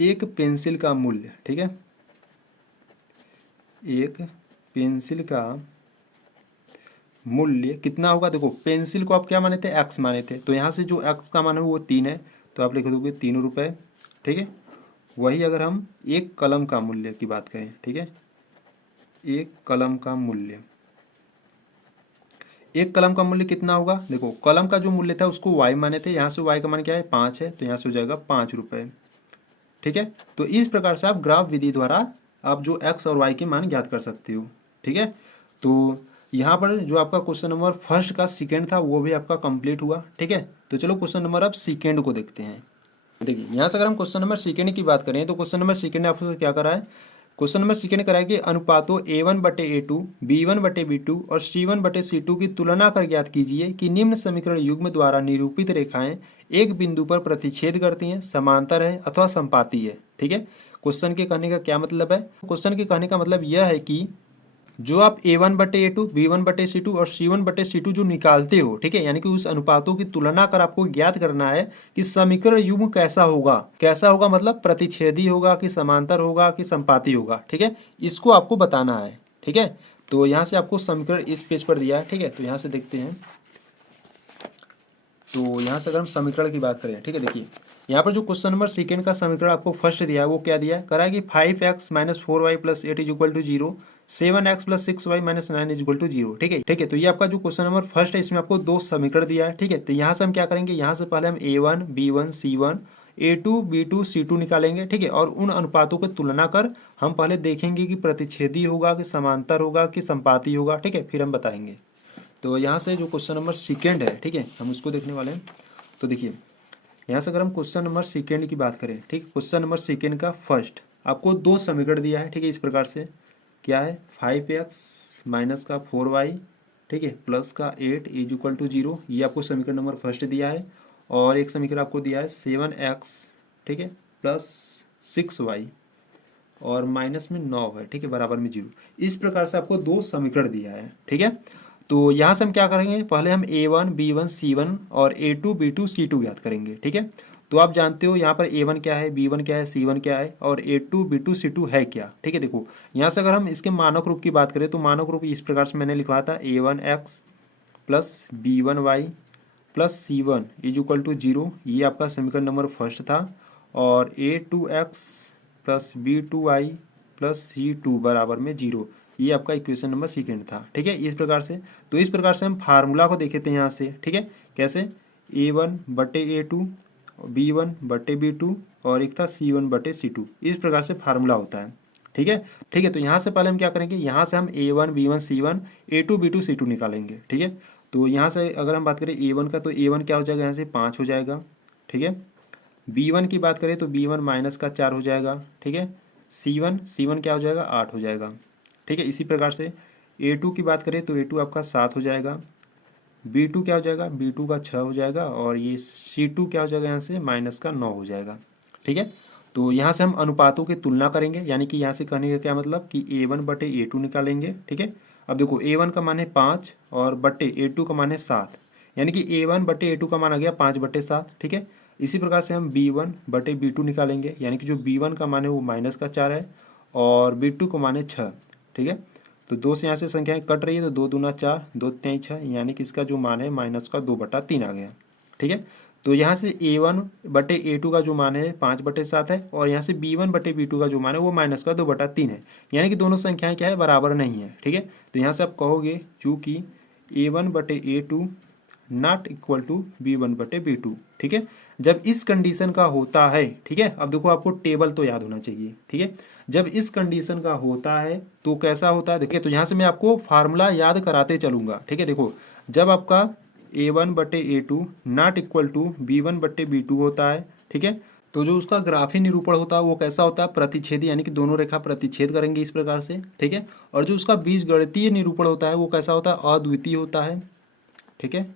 एक पेंसिल का मूल्य, ठीक है, एक पेंसिल का मूल्य कितना होगा। देखो पेंसिल को आप क्या माने थे, x माने थे, तो यहाँ से जो x का मान है वो 3 है, तो आप लिख दोगे 3 रुपये, ठीक है। वही अगर हम एक कलम का मूल्य की बात करें, ठीक है, एक कलम का मूल्य, एक कलम का मूल्य कितना होगा, देखो कलम का जो मूल्य था उसको y माने थे, यहाँ से y का मान क्या है 5 है, तो यहाँ से हो जाएगा 5 रुपये। ठीक है, तो इस प्रकार से आप ग्राफ विधि द्वारा आप जो x और y के मान ज्ञात कर सकते हो। ठीक है, तो यहाँ पर जो आपका क्वेश्चन नंबर फर्स्ट का सेकेंड था वो भी आपका कंप्लीट हुआ। ठीक है, तो चलो क्वेश्चन नंबर अब सेकेंड को देखते हैं। देखिए यहाँ से अगर हम क्वेश्चन नंबर सेकेंड की बात करें तो क्वेश्चन नंबर सेकेंड ने आपको क्या करा है, क्वेश्चन नंबर सेकेंड करा है कि अनुपातों A1/A2, B1/B2 और C1/C2 की तुलना कर ज्ञात कीजिए कि निम्न समीकरण युग्म द्वारा निरूपित रेखाएं एक बिंदु पर प्रतिच्छेद करती हैं, समांतर है अथवा संपाती है। ठीक है, क्वेश्चन के कहने का क्या मतलब है, क्वेश्चन के कहने का मतलब यह है कि जो आप A1/A2, B1/C2 और C1/C2 जो निकालते हो, ठीक है, यानी कि उस अनुपातों की तुलना कर आपको ज्ञात करना है कि समीकरण युग्म कैसा होगा। कैसा होगा मतलब प्रतिच्छेदी होगा कि समांतर होगा कि संपाती होगा। ठीक है, इसको आपको बताना है। ठीक है, तो यहाँ से आपको समीकरण इस पेज पर दिया है। ठीक है, तो यहाँ से देखते हैं, तो यहाँ से अगर हम समीकरण की बात करें, ठीक है, देखिए यहाँ पर जो क्वेश्चन नंबर सेकेंड का समीकरण आपको फर्स्ट दिया है वो क्या दिया है, करा है कि 5x - 4y + 8 = 0, 7x + 6y - 9 = 0। ठीक है, ठीक है, तो ये आपका जो क्वेश्चन नंबर फर्स्ट है इसमें आपको दो समीकरण दिया है। ठीक है, तो यहाँ से हम क्या करेंगे, यहाँ से पहले हम A1 B1 C1 A2 B2 C2 निकालेंगे। ठीक है, और उन अनुपातों की तुलना कर हम पहले देखेंगे कि प्रतिच्छेदी होगा कि समांतर होगा कि संपाती होगा। ठीक है, फिर हम बताएंगे। तो यहाँ से जो क्वेश्चन नंबर सेकेंड है, ठीक है, हम उसको देखने वाले हैं। तो देखिए यहाँ से अगर हम क्वेश्चन नंबर सेकेंड की बात करें, ठीक, क्वेश्चन नंबर सेकेंड का फर्स्ट आपको दो समीकरण दिया है। ठीक है, इस प्रकार से क्या है 5x - का 4y, ठीक है, प्लस का 8 = 0, ये आपको समीकरण नंबर फर्स्ट दिया है। और एक समीकरण आपको दिया है 7x, ठीक है, प्लस 6y और माइनस में 9 है, ठीक है, बराबर में 0। इस प्रकार से आपको दो समीकरण दिया है। ठीक है, तो यहाँ से हम क्या करेंगे, पहले हम A1 B1 C1 और A2 B2 C2 ज्ञात करेंगे। ठीक है, तो आप जानते हो यहाँ पर A1 क्या है, B1 क्या है, C1 क्या है और A2 B2 C2 है क्या। ठीक है, देखो यहाँ से अगर हम इसके मानक रूप की बात करें तो मानक रूप इस प्रकार से मैंने लिखवा था A1x + B1y + C1 = 0, ये आपका समीकरण नंबर फर्स्ट था। और A2x + B2y + C2 बराबर में 0, ये आपका इक्वेशन नंबर सेकेंड था। ठीक है, इस प्रकार से, तो इस प्रकार से हम फार्मूला को देखे थे यहाँ से। ठीक है, कैसे A1/A2, B1/B2 और एक था C1/C2, इस प्रकार से फार्मूला होता है। ठीक है, ठीक है, तो यहाँ से पहले हम क्या करेंगे, यहाँ से हम A1 B1 C1 A2 B2 C2 निकालेंगे। ठीक है, तो यहाँ से अगर हम बात करें A1 का, तो A1 क्या हो जाएगा, यहाँ से 5 हो जाएगा। ठीक है, B1 की बात करें तो B1 माइनस का 4 हो जाएगा। ठीक है, C1 क्या हो जाएगा, 8 हो जाएगा। ठीक है, इसी प्रकार से A2 की बात करें तो A2 आपका 7 हो जाएगा। B2 क्या हो जाएगा, B2 का 6 हो जाएगा। और ये C2 क्या हो जाएगा, यहाँ से माइनस का 9 हो जाएगा। ठीक है, तो यहाँ से हम अनुपातों की तुलना करेंगे, यानी कि यहाँ से कहने का क्या मतलब कि A1/A2 निकालेंगे। ठीक है, अब देखो A1 का मान है 5 और बटे A2 का मान है 7, यानी कि A1/A2 का मान आ गया 5/7। ठीक है, इसी प्रकार से हम B1/B2 निकालेंगे, यानी कि जो B1 का मान है वो -4 है और B2 का मान है 6। ठीक है, तो 2 से यहाँ से संख्याएं कट रही है तो 2 दूना 4, 2 3 6, यानी कि इसका जो मान है -2/3 आ गया। ठीक है, तो यहाँ से A1/A2 का जो मान है 5/7 है और यहाँ से B1/B2 का जो मान है वो -2/3 है, यानी कि दोनों संख्याएं क्या है, बराबर नहीं है। ठीक है, तो यहाँ से आप कहोगे चूँकि A1/A2 not equal to B1/B2। ठीक है, जब इस कंडीशन का होता है, ठीक है, अब देखो आपको टेबल तो याद होना चाहिए। ठीक है, जब इस कंडीशन का होता है तो कैसा होता है, देखिए तो यहाँ से मैं आपको फार्मूला याद कराते चलूंगा। ठीक है, देखो जब आपका A1/A2 not equal to B1/B2 होता है, ठीक है, तो जो उसका ग्राफी निरूपण होता है वो कैसा होता है, प्रतिच्छेदी, यानी कि दोनों रेखा प्रतिच्छेद करेंगे इस प्रकार से। ठीक है, और जो उसका बीजगणितीय निरूपण होता है वो कैसा होता है, अद्वितीय होता है। ठीक है,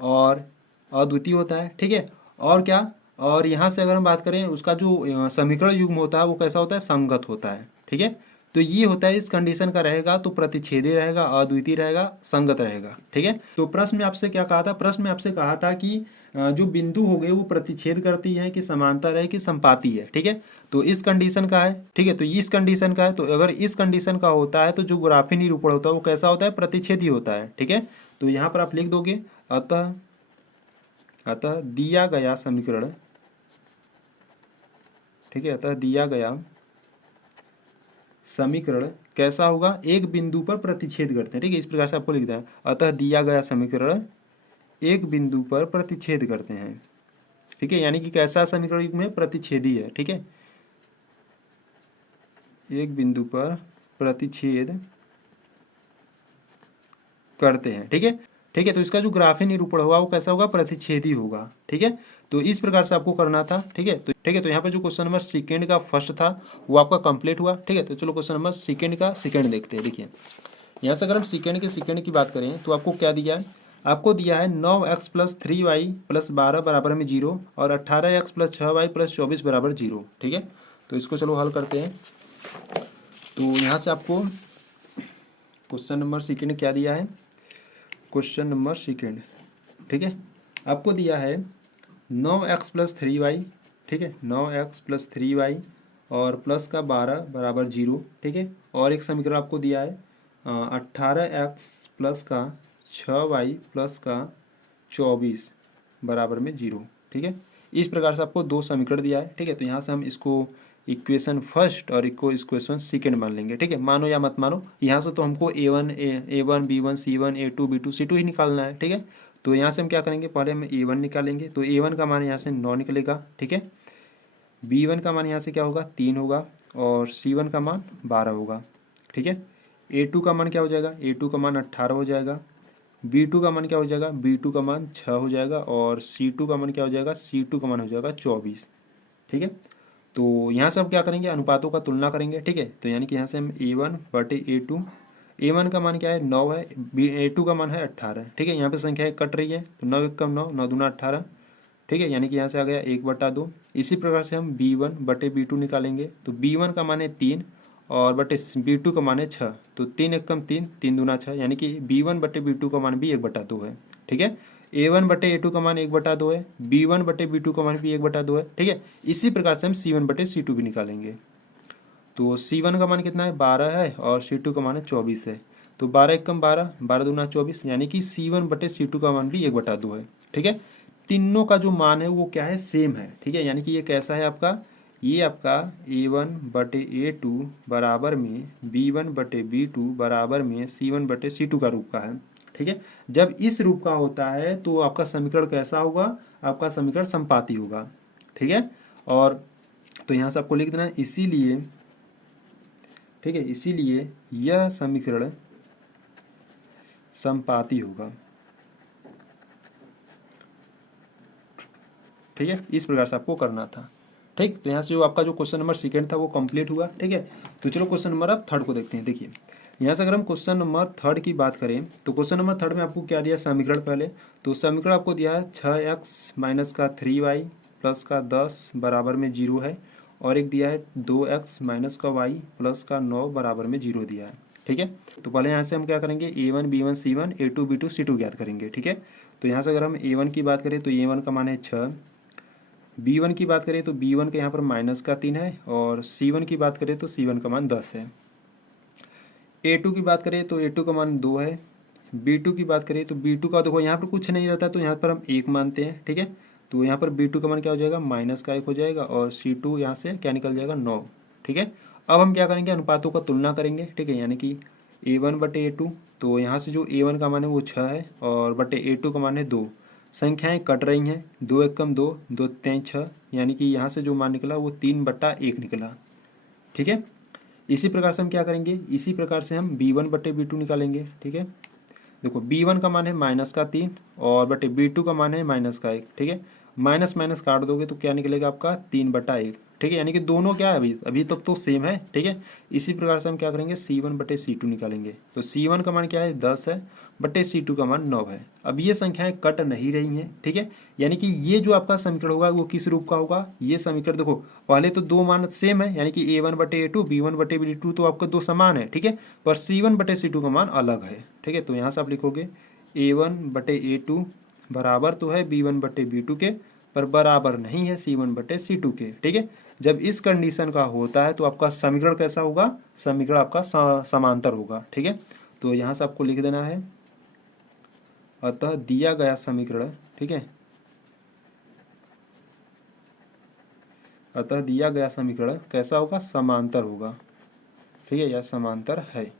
और अद्वितीय होता है। ठीक है, और क्या, और यहाँ से अगर हम बात करें उसका जो समीकरण युग्म होता है वो कैसा होता है, संगत होता है। ठीक है, तो ये होता है इस कंडीशन का रहेगा तो प्रतिच्छेदी रहेगा, अद्वितीय रहेगा, संगत रहेगा। ठीक है, तो प्रश्न में आपसे क्या कहा था, प्रश्न में आपसे कहा था कि जो बिंदु हो गए वो प्रतिच्छेद करती है कि समांतर है कि संपाती है। ठीक है, तो इस कंडीशन का है। ठीक है, तो इस कंडीशन का है, तो अगर इस कंडीशन का होता है तो जो ग्राफी निरूपण होता है वो कैसा होता है, प्रतिच्छेदी होता है। ठीक है, तो यहाँ पर आप लिख दोगे अतः अतः दिया गया समीकरण, ठीक है, अतः दिया गया समीकरण कैसा होगा, एक बिंदु पर प्रतिच्छेद करते हैं। ठीक है, इस प्रकार से आपको लिखना है। अतः दिया गया समीकरण एक बिंदु पर प्रतिच्छेद करते हैं। ठीक है, यानी कि कैसा समीकरण युग्म है, प्रतिच्छेदी है। ठीक है, एक बिंदु पर प्रतिच्छेद करते हैं। ठीक है, ठीक है, तो इसका जो ग्राफीय निरूपण होगा वो कैसा होगा, प्रतिच्छेदी होगा। ठीक है, तो इस प्रकार से आपको करना था। ठीक है, तो ठीक है, तो यहाँ पे जो क्वेश्चन नंबर सेकेंड का फर्स्ट था वो आपका कंप्लीट हुआ। ठीक है, तो चलो क्वेश्चन नंबर सेकेंड का सेकेंड देखते हैं। देखिए यहाँ से अगर हम सेकेंड की बात करें तो आपको क्या दिया है, आपको दिया है 9x प्लस 3y प्लस 12 बराबर में 0 और 18x प्लस 6y प्लस 24 बराबर 0। ठीक है, तो इसको चलो हल करते हैं। तो यहाँ से आपको क्वेश्चन नंबर सेकेंड क्या दिया है, क्वेश्चन नंबर सेकेंड, ठीक है, आपको दिया है 9x प्लस 3y। ठीक है, 9x प्लस 3y और प्लस का 12 बराबर 0। ठीक है, और एक समीकरण आपको दिया है 18x प्लस का 6y प्लस का 24 बराबर में 0। ठीक है, इस प्रकार से आपको दो समीकरण दिया है। ठीक है, तो यहाँ से हम इसको इक्वेशन फर्स्ट और इक्वेशन सेकेंड मान लेंगे। ठीक है, मानो या मत मानो, यहाँ से तो हमको A1 B1 C1 A2 B2 C2 ही निकालना है। ठीक है, तो यहाँ से हम क्या करेंगे, पहले हम A1 निकालेंगे। तो A1 का मान यहाँ से 9 निकलेगा। ठीक है, B1 का मान यहाँ से क्या होगा, 3 होगा और C1 का मान 12 होगा। ठीक है, A2 का मान क्या हो जाएगा, A2 का मान 18 हो जाएगा। B2 का मान क्या हो जाएगा, B2 का मान 6 हो जाएगा और C2 का मान क्या हो जाएगा, C2 का मान हो जाएगा 24। ठीक है, तो यहाँ से हम क्या करेंगे, अनुपातों का तुलना करेंगे। ठीक है, तो यानी कि यहाँ से हम A1 बटे A2, A1 का मान क्या है 9 है, A2 का मान है 18। ठीक है, यहाँ पे संख्या कट रही है तो 9 एक कम 9, 9 दूना 18। ठीक है, यानी कि यहाँ से आ गया 1/2। इसी प्रकार से हम B1 बटे B2 निकालेंगे। तो B1 का मान है 3 और बटे B2 का मान है 6। तो 3 एक कम 3, 3 दूना 6, यानी कि B1 बटे B2 का मान भी 1/2 है। ठीक है, A1 बटे A2 का मान 1/2 है, B1 बटे B2 का मान भी 1/2 है। ठीक है, इसी प्रकार से हम C1 बटे C2 भी निकालेंगे। तो C1 का मान कितना है, 12 है और C2 का मान है 24 है। तो 12 एक कम 12, 12 दूना 24, यानी कि C1 बटे C2 का मान भी 1/2 है। ठीक है, तीनों का जो मान है वो क्या है, सेम है। ठीक है, यानी कि ये कैसा है आपका, ये आपका A1 बटे A2 बराबर में B1 बटे B2 बराबर में C1 बटे C2 का रूप का है। ठीक है, जब इस रूप का होता है तो आपका समीकरण कैसा होगा, आपका समीकरण संपाती होगा। ठीक है, और तो यहाँ से आपको लिख देना है इसीलिए, ठीक है, इसीलिए यह समीकरण संपाती होगा। ठीक है, इस प्रकार से आपको करना था। ठीक, तो यहाँ से जो आपका जो क्वेश्चन नंबर सेकेंड था वो कंप्लीट हुआ। ठीक है, तो चलो क्वेश्चन नंबर अब थर्ड को देखते हैं। देखिए यहाँ से अगर हम क्वेश्चन नंबर थर्ड की बात करें तो क्वेश्चन नंबर थर्ड में आपको क्या दिया, समीकरण पहले। तो समीकरण आपको दिया है 6x माइनस का 3y प्लस का 10 बराबर में 0 है और एक दिया है 2x माइनस का y प्लस का 9 बराबर में 0 दिया है। ठीक है, तो पहले यहाँ से हम क्या करेंगे, A1 B1 C1 A2 B2 C2 ज्ञात करेंगे। ठीक है, तो यहाँ से अगर हम A1 की बात करें तो A1 का मान है 6, B1 की बात करें तो B1 का यहाँ पर माइनस का 3 है और C1 की बात करें तो C1 का मान 10 है। A2 की बात करें तो A2 का मान 2 है। B2 की बात करें तो B2 का देखो यहाँ पर कुछ नहीं रहता तो यहाँ पर हम 1 मानते हैं। ठीक है, तो यहाँ पर B2 का मान क्या हो जाएगा, माइनस का 1 हो जाएगा और C2 यहाँ से क्या निकल जाएगा, 9। ठीक है, अब हम क्या करेंगे, अनुपातों का तुलना करेंगे। ठीक है, यानी कि A1 बटे A2, तो यहाँ से जो A1 का मान है वो 6 है और बटे A2 का मान है 2। संख्याएं कट रही हैं, 2 एक कम 2, 2 3 6, यानी कि यहाँ से जो मान निकला वो 3/1 निकला। ठीक है, इसी प्रकार से हम क्या करेंगे, इसी प्रकार से हम B1 बटे B2 निकालेंगे। ठीक है, देखो B1 का मान है माइनस का 3 और बटे B2 का मान है माइनस का 1। ठीक है, माइनस माइनस काट दोगे तो क्या निकलेगा आपका 3/1। ठीक है, यानी कि दोनों क्या है, अभी अभी तक तो सेम है। ठीक है, इसी प्रकार से हम क्या करेंगे, C1 बटे C2 निकालेंगे। तो C1 का मान क्या है, 10 है, बटे C2 का मान 9 है। अब ये संख्याएं कट नहीं रही हैं। ठीक है, यानी कि ये जो आपका समीकरण होगा वो किस रूप का होगा, ये समीकरण देखो पहले तो दो मान सेम है, यानी कि A1 बटे A2 B1 बटे B2 तो आपका दो समान है। ठीक है, पर C1 बटे C2 का मान अलग है। ठीक है, तो यहाँ से आप लिखोगे A1 बटे A2 बराबर तो है B1 बटे B2 के, पर बराबर नहीं है C1 बटे C2 के। ठीक है, जब इस कंडीशन का होता है तो आपका समीकरण कैसा होगा, समीकरण आपका समांतर होगा। ठीक है, तो यहाँ से आपको लिख देना है अतः दिया गया समीकरण, ठीक है, अतः दिया गया समीकरण कैसा होगा, समांतर होगा। ठीक है, या समांतर है।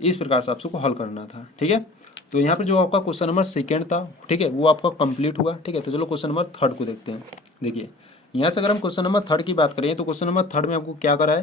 इस प्रकार से आपको हल करना था। ठीक है, तो यहाँ पर जो आपका क्वेश्चन नंबर सेकेंड था, ठीक है, वो आपका कंप्लीट हुआ। ठीक है, तो चलो क्वेश्चन नंबर थर्ड को देखते हैं। देखिए यहाँ से अगर हम क्वेश्चन नंबर थर्ड की बात करें तो क्वेश्चन नंबर थर्ड में आपको क्या करा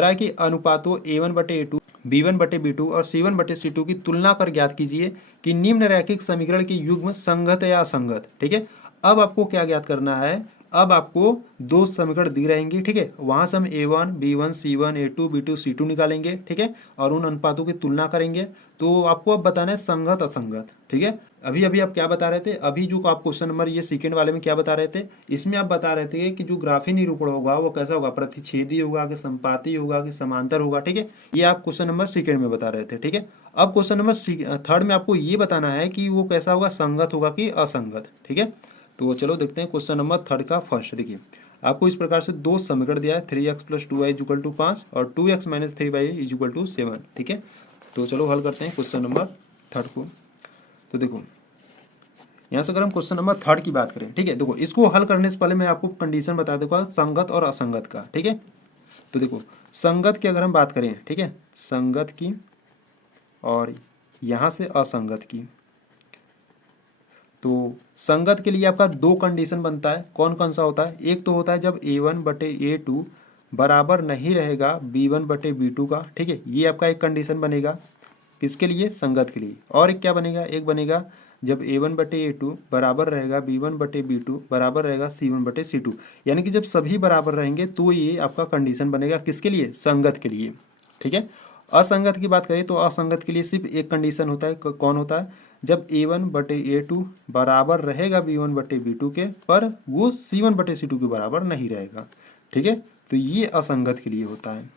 है कि अनुपातों A1/A2, B1/B2 और C1/C2 की तुलना कर ज्ञात कीजिए कि निम्न रैखिक समीकरण की युग्म संगत या असंगत। ठीक है, अब आपको क्या ज्ञात करना है, अब आपको दो समीकरण दी रहेंगी। ठीक है, वहां से हम A1 B1 C1 A2 B2 C2 निकालेंगे। ठीक है, और उन अनुपातों की तुलना करेंगे। तो आपको अब बताना है संगत असंगत। ठीक है, अभी अभी आप क्या बता रहे थे, अभी जो आप क्वेश्चन नंबर ये सेकंड वाले में क्या बता रहे थे, इसमें आप बता रहे थे कि जो ग्राफी निरूपण होगा वो कैसा होगा, प्रतिच्छेदी होगा कि संपाती होगा कि समांतर होगा। ठीक है, ये आप क्वेश्चन नंबर सेकंड में बता रहे थे। ठीक है, अब क्वेश्चन नंबर थर्ड में आपको ये बताना है कि वो कैसा होगा, संगत होगा कि असंगत। ठीक है, तो चलो देखते हैं क्वेश्चन नंबर थर्ड का फर्स्ट। देखिए आपको इस प्रकार से दो समीकरण दिया है, 3x + 2y = 5 और 2x - 3y = 7। ठीक है, तो चलो हल करते हैं क्वेश्चन नंबर थर्ड को। तो देखो यहाँ से अगर हम क्वेश्चन नंबर थर्ड की बात करें, ठीक है, देखो इसको हल करने से पहले मैं आपको कंडीशन बता दूंगा संगत और असंगत का। ठीक है, तो देखो संगत की अगर हम बात करें, ठीक है, संगत की और यहाँ से असंगत की, तो संगत के लिए आपका दो कंडीशन बनता है। कौन कौन सा होता है, एक तो होता है जब A1/A2 बराबर नहीं रहेगा B1/B2 का। ठीक है, ये आपका एक कंडीशन बनेगा किसके लिए, संगत के लिए। और एक क्या बनेगा, एक बनेगा जब A1/A2 बराबर रहेगा B1/B2 बराबर रहेगा C1/C2, यानी कि जब सभी बराबर रहेंगे तो ये आपका कंडीशन बनेगा किसके लिए, संगत के लिए। ठीक है, असंगत की बात करें तो असंगत के लिए सिर्फ एक कंडीशन होता है। कौन होता है, जब A1/A2 बराबर रहेगा B1/B2 के, पर वो C1/C2 के बराबर नहीं रहेगा। ठीक है, तो ये असंगत के लिए होता है।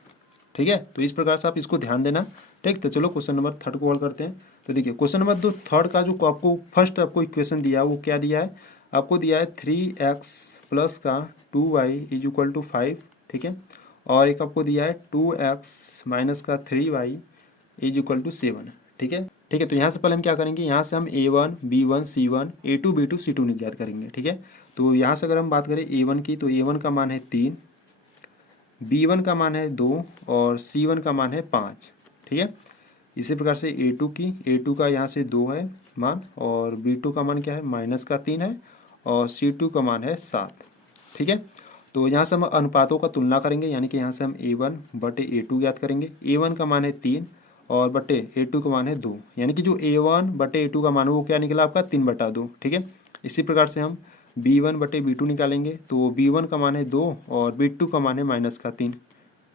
ठीक है, तो इस प्रकार से आप इसको ध्यान देना। ठीक, तो चलो क्वेश्चन नंबर थर्ड को हल करते हैं। तो देखिए क्वेश्चन नंबर दो थर्ड का जो आपको फर्स्ट आपको इक्वेशन दिया है वो क्या दिया है, आपको दिया है 3x प्लस का 2y = 5। ठीक है, और एक आपको दिया है 2x माइनस का 3y = 7। ठीक है, ठीक है, तो यहाँ से पहले हम क्या करेंगे, यहाँ से हम A1 B1 C1 A2 B2 C2 निकाल करेंगे। ठीक है, तो यहाँ से अगर हम बात करें A1 की, तो A1 का मान है 3, B1 का मान है 2 और C1 का मान है 5। ठीक है, इसी प्रकार से A2 की, A2 का यहाँ से 2 है मान और B2 का मान क्या है, -3 है और C2 का मान है 7। ठीक है, तो यहाँ से हम अनुपातों का तुलना करेंगे, यानी कि यहाँ से हम A1/A2 ज्ञात करेंगे। A1 का मान है 3 और बटे A2 का मान है 2, यानी कि जो A1/A2 का मान है वो क्या निकला आपका 3/2। ठीक है, इसी प्रकार से हम B1/B2 निकालेंगे, तो B1 का मान है 2 और B2 का मान है -3।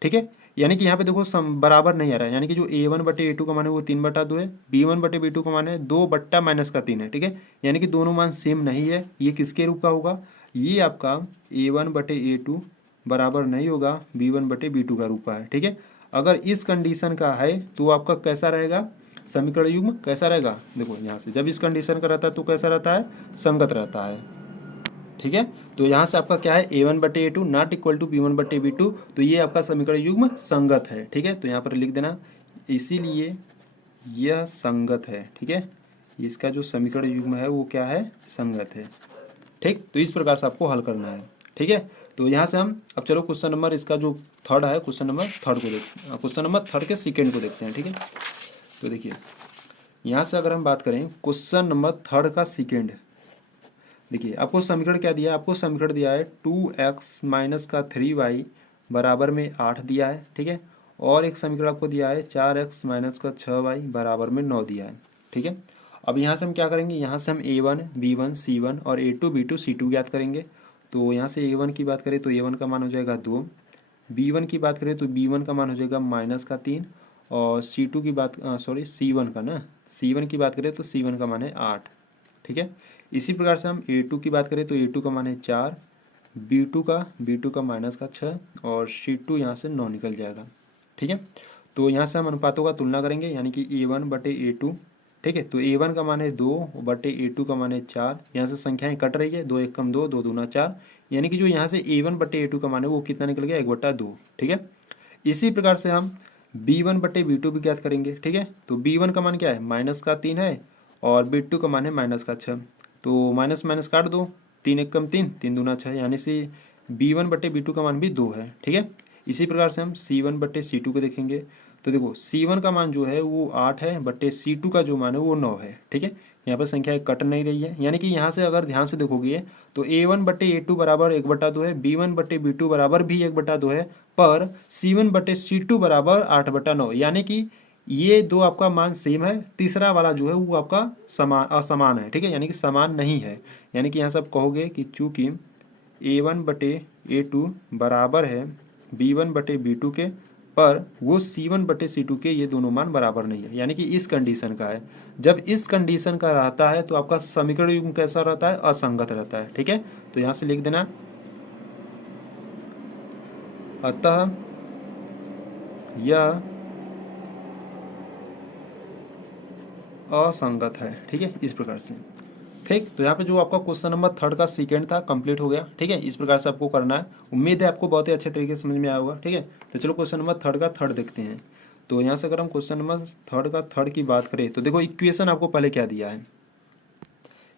ठीक है, यानी कि यहाँ पे देखो बराबर नहीं आ रहा है, यानी कि जो A1/A2 का मान है वो 3/2 है, B1/B2 का मान है 2/-3 है। ठीक है, यानी कि दोनों मान सेम नहीं है। ये किसके रूप का होगा, ये आपका A1/A2 बराबर नहीं होगा B1/B2 का रूप का है। ठीक है, अगर इस कंडीशन का है तो आपका कैसा रहेगा, समीकरण युग्म कैसा रहेगा, देखो यहाँ से जब इस कंडीशन का रहता है तो कैसा रहता है, संगत रहता है। ठीक है, तो यहाँ से आपका क्या है, A1/A2 not equal to B1/B2, तो ये आपका समीकरण युग्म संगत है। ठीक है, तो यहाँ पर लिख देना, इसीलिए यह संगत है। ठीक है, इसका जो समीकरण युग्म है वो क्या है, संगत है। ठीक, तो इस प्रकार से आपको हल करना है। ठीक है, तो यहाँ से हम अब चलो क्वेश्चन नंबर इसका जो थर्ड है, क्वेश्चन नंबर थर्ड को देखते हैं, क्वेश्चन नंबर थर्ड के सेकेंड को देखते हैं। ठीक है, तो देखिए यहाँ से अगर हम बात करें क्वेश्चन नंबर थर्ड का सेकेंड, देखिए आपको समीकरण क्या दिया है, आपको समीकरण दिया है 2x - 3y बराबर में 8 दिया है। ठीक है, और एक समीकरण आपको दिया है 4x - 6y बराबर में 9 दिया है। ठीक है, अब यहाँ से हम क्या करेंगे, यहाँ से हम A1 B1 C1 और A2 B2 C2 ज्ञात करेंगे। तो यहाँ से A1 की बात करें तो A1 का मान हो जाएगा 2, B1 की बात करें तो B1 का मान हो जाएगा -3 और C2 की बात C1 का ना, C1 की बात करें तो C1 का मान है 8। ठीक है, इसी प्रकार से हम A2 की बात करें तो A2 का मान है 4, B2 का -6 और C2 यहाँ से 9 निकल जाएगा। ठीक है, तो यहाँ से हम अनुपातों का तुलना करेंगे, यानी कि A1/A2। ठीक है, तो A1 का मान है 2/A2 का मान है 4, यहाँ से संख्याएं कट रही है, 2 1 कम 2, 2 दूना 4, यानी कि जो यहाँ से A1/A2 का मान है वो कितना निकल गया, 1/2। ठीक है, इसी प्रकार से हम B1/B2 भी ज्ञात करेंगे। ठीक है, तो B1 का मान क्या है, -3 है और B2 का मान है -6, तो माइनस माइनस काट दो, 3 1 कम 3, 3 दूना 6, यानी से B1/B2 का मान भी 2 है। ठीक है, इसी प्रकार से हम C1 बटे C2 को देखेंगे तो देखो C1 का मान जो है वो 8 है बटे C2 का जो मान है वो 9 है। ठीक है, यहाँ पर संख्या कट नहीं रही है, यानी कि यहाँ से अगर ध्यान से देखोगे तो A1 बटे A2 बराबर 1/2 है, B1 बटे B2 बराबर भी 1/2 है, पर C1 बटे C2 बराबर 8/9, यानी कि ये दो आपका मान सेम है, तीसरा वाला जो है वो आपका असमान है। ठीक है, यानी कि समान नहीं है। यानी कि यहाँ से आप कहोगे कि चूंकि A1 बटे A2 बराबर है B1 बटे B2 के, पर वो C1 बटे C2 के ये दोनों मान बराबर नहीं है, यानी कि इस कंडीशन का है। जब इस कंडीशन का रहता है तो आपका समीकरण युग्म कैसा रहता है? असंगत रहता है। ठीक है, तो यहाँ से लिख देना, अतः यह असंगत है। ठीक है, इस प्रकार से। ठीक, तो यहाँ पे जो आपका क्वेश्चन नंबर 3 का सेकंड था कंप्लीट हो गया। ठीक है, इस प्रकार से आपको करना है। उम्मीद है आपको बहुत ही अच्छे तरीके से समझ में आया होगा। ठीक है, तो चलो क्वेश्चन नंबर 3 का थर्ड देखते हैं। तो यहाँ से अगर हम क्वेश्चन नंबर 3 का थर्ड की बात करें तो देखो इक्वेशन आपको पहले क्या दिया है,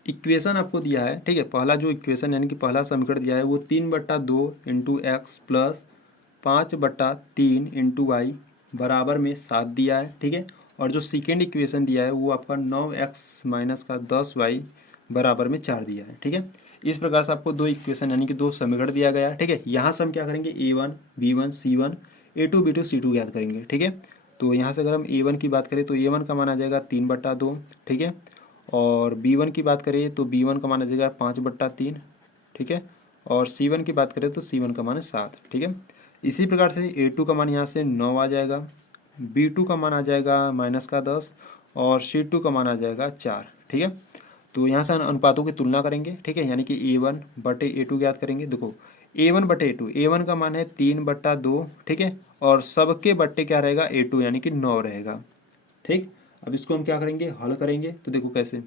इक्वेशन आपको दिया है। ठीक है, पहला जो इक्वेशन यानी कि पहला समीकरण दिया है वो 3/2 into x plus 5/3 into y बराबर में 7 दिया है। ठीक है, और जो सेकेंड इक्वेशन दिया है वो आपका 9x माइनस का 10y बराबर में 4 दिया है। ठीक है, इस प्रकार से आपको दो इक्वेशन यानी कि दो समीकरण दिया गया है। ठीक है, यहाँ से हम क्या करेंगे A1 B1 C1 A2 B2 C2 याद करेंगे। ठीक है, तो यहाँ से अगर हम A1 की बात करें तो A1 का मान आ जाएगा 3/2। ठीक है, और B1 की बात करें तो B1 का मान आ जाएगा 5/3। ठीक है, और C1 की बात करें तो C1 का मान है 7। ठीक है, इसी प्रकार से A2 का मान यहाँ से 9 आ जाएगा, B2 का मान आ जाएगा -10 और C2 का मान आ जाएगा 4। ठीक है, तो यहाँ से अनुपातों की तुलना करेंगे। ठीक है, यानी कि A1 बटे A2 याद करेंगे। देखो A1 बटे A2, A1 का मान है 3/2। ठीक है, और सबके बट्टे क्या रहेगा? A2 यानी कि 9 रहेगा। ठीक, अब इसको हम क्या करेंगे? हल करेंगे। तो देखो कैसे,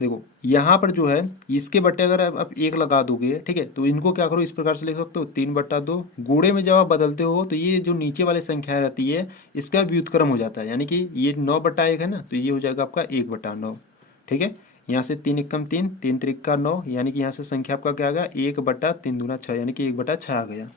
देखो यहाँ पर जो है इसके बट्टे अगर आप एक लगा दोगे, ठीक है, तो इनको क्या करो इस प्रकार से लिख सकते हो 3/2। गुणे में जब आप बदलते हो तो ये जो नीचे वाली संख्या रहती है इसका व्युत्क्रम हो जाता है, यानी कि ये 9/1 है ना, तो ये हो जाएगा आपका 1/9। ठीक है, यहाँ से 3 एकम 3, 3 त्रिका 9, यानी कि यहाँ से संख्या आपका क्या आ गया? 1/3 दूना 6, यानी कि 1/6 आ गया।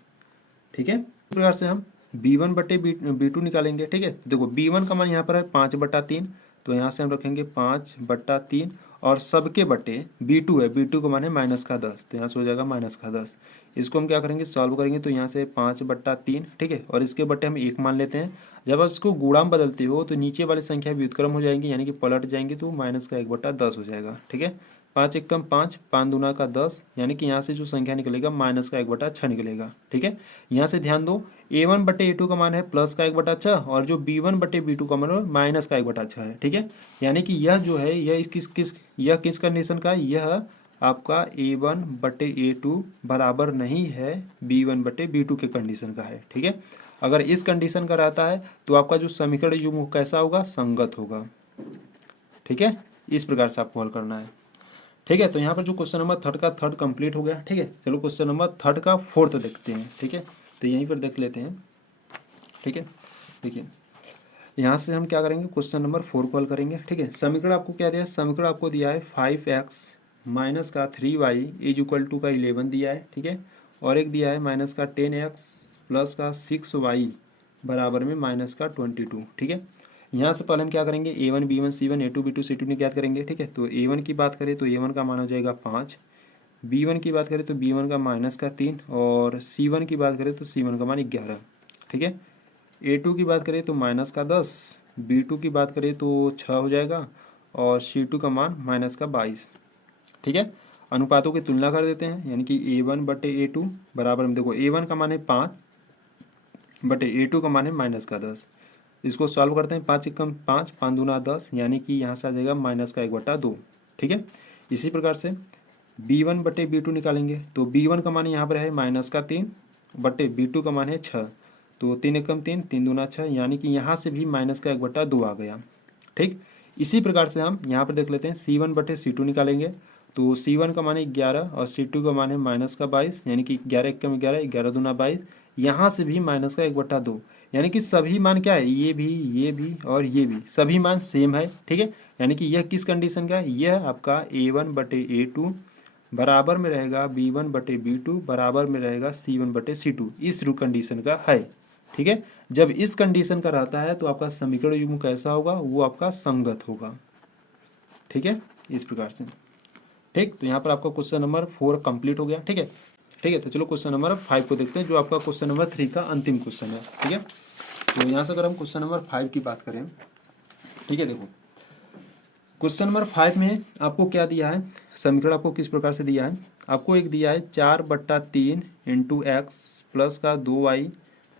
ठीक है, इस प्रकार से हम B1 बटे B2 निकालेंगे। ठीक है, तो देखो B1 का मान यहाँ पर है 5/3, तो यहाँ से हम रखेंगे 5/3, और सबके बटे B2 है, B2 का मान है -10, तो यहाँ से हो जाएगा -10। इसको हम क्या करेंगे? सॉल्व करेंगे, तो यहाँ से 5/3। ठीक है, और इसके बटे हम 1 मान लेते हैं। जब आप इसको गुणा में बदलते हो तो नीचे वाली संख्या व्युत्क्रम हो जाएंगी, यानी कि पलट जाएंगी, तो -1/10 हो जाएगा। ठीक है, 5 एकम 5, 5 दूना का 10, यानी कि यहाँ से जो संख्या निकलेगा -1/6 निकलेगा। ठीक है, यहाँ से ध्यान दो A1 बटे A2 का मान है +1/6 और जो B1 बटे B2 का मान है -1/6 है। ठीक है, यानी कि यह जो है यह किस कंडीशन का है? यह आपका A1 बटे A2 बराबर नहीं है B1 बटे B2 के कंडीशन का है। ठीक है, अगर इस कंडीशन का रहता है तो आपका जो समीकरण युग्म कैसा होगा? संगत होगा। ठीक है, इस प्रकार से आपको हल करना है। ठीक है, तो यहाँ पर जो क्वेश्चन नंबर 3 का थर्ड कंप्लीट हो गया। ठीक है, चलो क्वेश्चन नंबर 3 का फोर्थ देखते हैं। ठीक है, तो यहीं पर देख लेते हैं। ठीक है, देखिए यहाँ से हम क्या करेंगे? क्वेश्चन नंबर 4 को हल करेंगे। ठीक है, समीकरण आपको क्या दिया है? समीकरण आपको दिया है 5x माइनस का 3y इज इक्वल टू का 11 दिया है। ठीक है, और एक दिया है माइनस का 10x प्लस का 6y बराबर में माइनस का 22। ठीक है, यहाँ से पहले हम क्या करेंगे? A1 B1 C1 A2 B2 C2 ने ज्ञात करेंगे। ठीक है, तो A1 की बात करें तो A1 का मान हो जाएगा 5, B1 की बात करें तो B1 का -3, और C1 की बात करें तो C1 का मान 11। ठीक है, A2 की बात करें तो -10, B2 की बात करें तो 6 हो जाएगा, और C2 का मान -22। ठीक है, अनुपातों की तुलना कर देते हैं, यानी कि A1 बटे A2 बराबर में, देखो A1 का मान है 5 बटे A2 का मान है -10। इसको सॉल्व करते हैं, 5 एकम 5, 5 दूना 10, यानी कि यहाँ से आ जाएगा -1/2। ठीक है, इसी प्रकार से B1 बटे B2 निकालेंगे, तो B1 का मान यहाँ पर है -3 बटे B2 का मान है 6, तो 3 एकम 3, 3 दूना 6, यानी कि यहाँ से भी -1/2 आ गया। ठीक, इसी प्रकार से हम यहाँ पर देख लेते हैं C1 बटे C2 निकालेंगे, तो C1 का मान है 11 और C2 का मान है -22, यानी कि 11 एकम 11, 11 दूना 22, यहाँ से भी -1/2, यानी कि सभी मान क्या है? ये भी और ये भी सभी मान सेम है। ठीक है, यानी कि यह किस कंडीशन का है? यह आपका A1 बटे A2 बराबर में रहेगा B1 बटे B2 बराबर में रहेगा C1 बटे C2, इस कंडीशन का है। ठीक है, जब इस कंडीशन का रहता है तो आपका समीकरण युग्म कैसा होगा, वो आपका संगत होगा। ठीक है, इस प्रकार से। ठीक, तो यहाँ पर आपका क्वेश्चन नंबर 4 कंप्लीट हो गया। ठीक है, ठीक है, तो चलो क्वेश्चन नंबर 5 को देखते हैं, जो आपका क्वेश्चन नंबर 3 का अंतिम क्वेश्चन है। ठीक है, तो यहाँ से अगर हम क्वेश्चन नंबर 5 की बात करें, ठीक है, देखो क्वेश्चन नंबर 5 में आपको क्या दिया है, समीकरण आपको किस प्रकार से दिया है। आपको एक दिया है 4/3 इंटू एक्स प्लस का 2y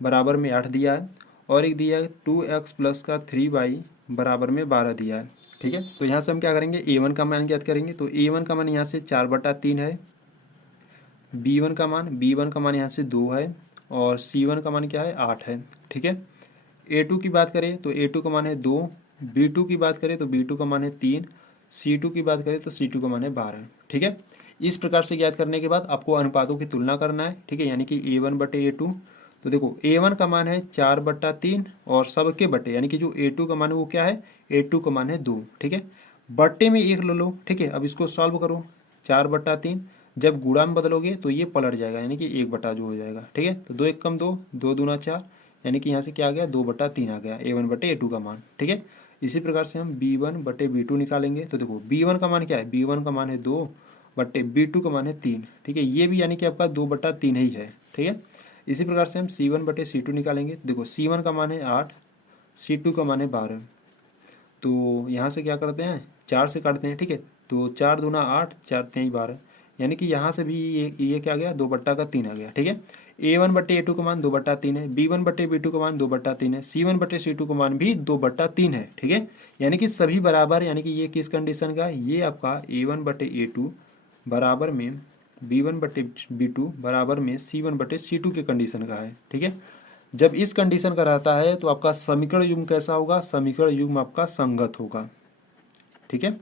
बराबर में 8 दिया है, और एक दिया है 2x प्लस का 3y बराबर में 12 दिया है। ठीक है, तो यहाँ से हम क्या करेंगे, A1 का मान ज्ञात करेंगे। तो A1 का मान यहाँ से 4/3 है, B1 का मान यहाँ से 2 है, और C1 का मान क्या है, 8 है। ठीक है, A2 की बात करें तो A2 का मान है 2, B2 की बात करें तो B2 का मान है 3, C2 की बात करें तो C2 का मान है 12। ठीक है, इस प्रकार से ज्ञात करने के बाद आपको अनुपातों की तुलना करना है। ठीक है, यानी कि A1 बटे A2। तो देखो A1 का मान है 4/3 और सबके बटे, यानी कि जो A2 का मान है वो क्या है, A2 का मान है 2। ठीक है, बट्टे में 1 ले लो। ठीक है, अब इसको सॉल्व करो, 4/3 जब गुणा में बदलोगे तो ये पलट जाएगा, यानी कि 1 बटा जो हो जाएगा। ठीक है, तो 2 1 कम 2, 2 दूना 4, यानी कि यहाँ से क्या आ गया, 2/3 आ गया A1 बटे A2 का मान। ठीक है, इसी प्रकार से हम B1 बटे B2 निकालेंगे। तो देखो B1 का मान क्या है, B1 का मान है 2 बटे B2 का मान है 3। ठीक है, ये भी यानी कि आपका 2/3 ही है। ठीक है, इसी प्रकार से हम C1 बटे C2 निकालेंगे। देखो C1 का मान है 8, C2 का मान है 12। तो यहाँ से क्या करते हैं, 4 से काटते हैं। ठीक है, तो 4 दूना 8, 4 3 12, यानी कि यहाँ से भी ये क्या गया, 2/3 आ गया। ठीक है, A1 बटे A2 का मान 2/3 है, B1 बटे B2 का मान 2/3 है, C1 बटे C2 का मान भी 2/3 है। ठीक है, यानी कि सभी बराबर, यानी कि ये किस कंडीशन का है, ये आपका A1 बटे A2 बराबर में B1 बटे B2 बराबर में C1 बटे C2 के कंडीशन का है। ठीक है, जब इस कंडीशन का रहता है तो आपका समीकरण युग्म कैसा होगा, समीकरण युग्म आपका संगत होगा। ठीक है,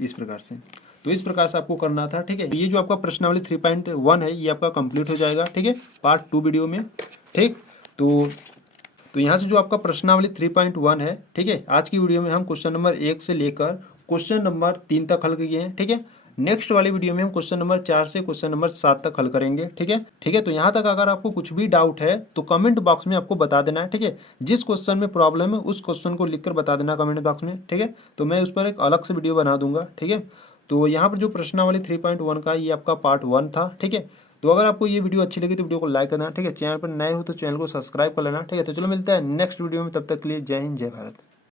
इस प्रकार से। तो इस प्रकार से आपको करना था। ठीक है, ये जो आपका प्रश्नावली 3.1 है ये आपका कंप्लीट हो जाएगा। ठीक है, पार्ट 2 वीडियो में। ठीक, तो यहाँ से जो आपका प्रश्नावली 3.1 है, ठीक है, आज की वीडियो में हम क्वेश्चन नंबर 1 से लेकर क्वेश्चन नंबर 3 तक हल किए हैं। ठीक है, नेक्स्ट वाली वीडियो में हम क्वेश्चन नंबर 4 से क्वेश्चन नंबर 7 तक हल करेंगे। ठीक है, ठीक है, तो यहाँ तक अगर आपको कुछ भी डाउट है तो कमेंट बॉक्स में आपको बता देना है। ठीक है, जिस क्वेश्चन में प्रॉब्लम है उस क्वेश्चन को लिखकर बता देना कमेंट बॉक्स में। ठीक है, तो मैं उस पर एक अलग से वीडियो बना दूंगा। ठीक है, तो यहाँ पर जो प्रश्नावली 3.1 का ये आपका पार्ट 1 था। ठीक है, तो अगर आपको ये वीडियो अच्छी लगी तो वीडियो को लाइक करना। ठीक है, चैनल पर नए हो तो चैनल को सब्सक्राइब कर लेना। ठीक है, तो चलो मिलता है नेक्स्ट वीडियो में, तब तक के लिए जय हिंद जय भारत।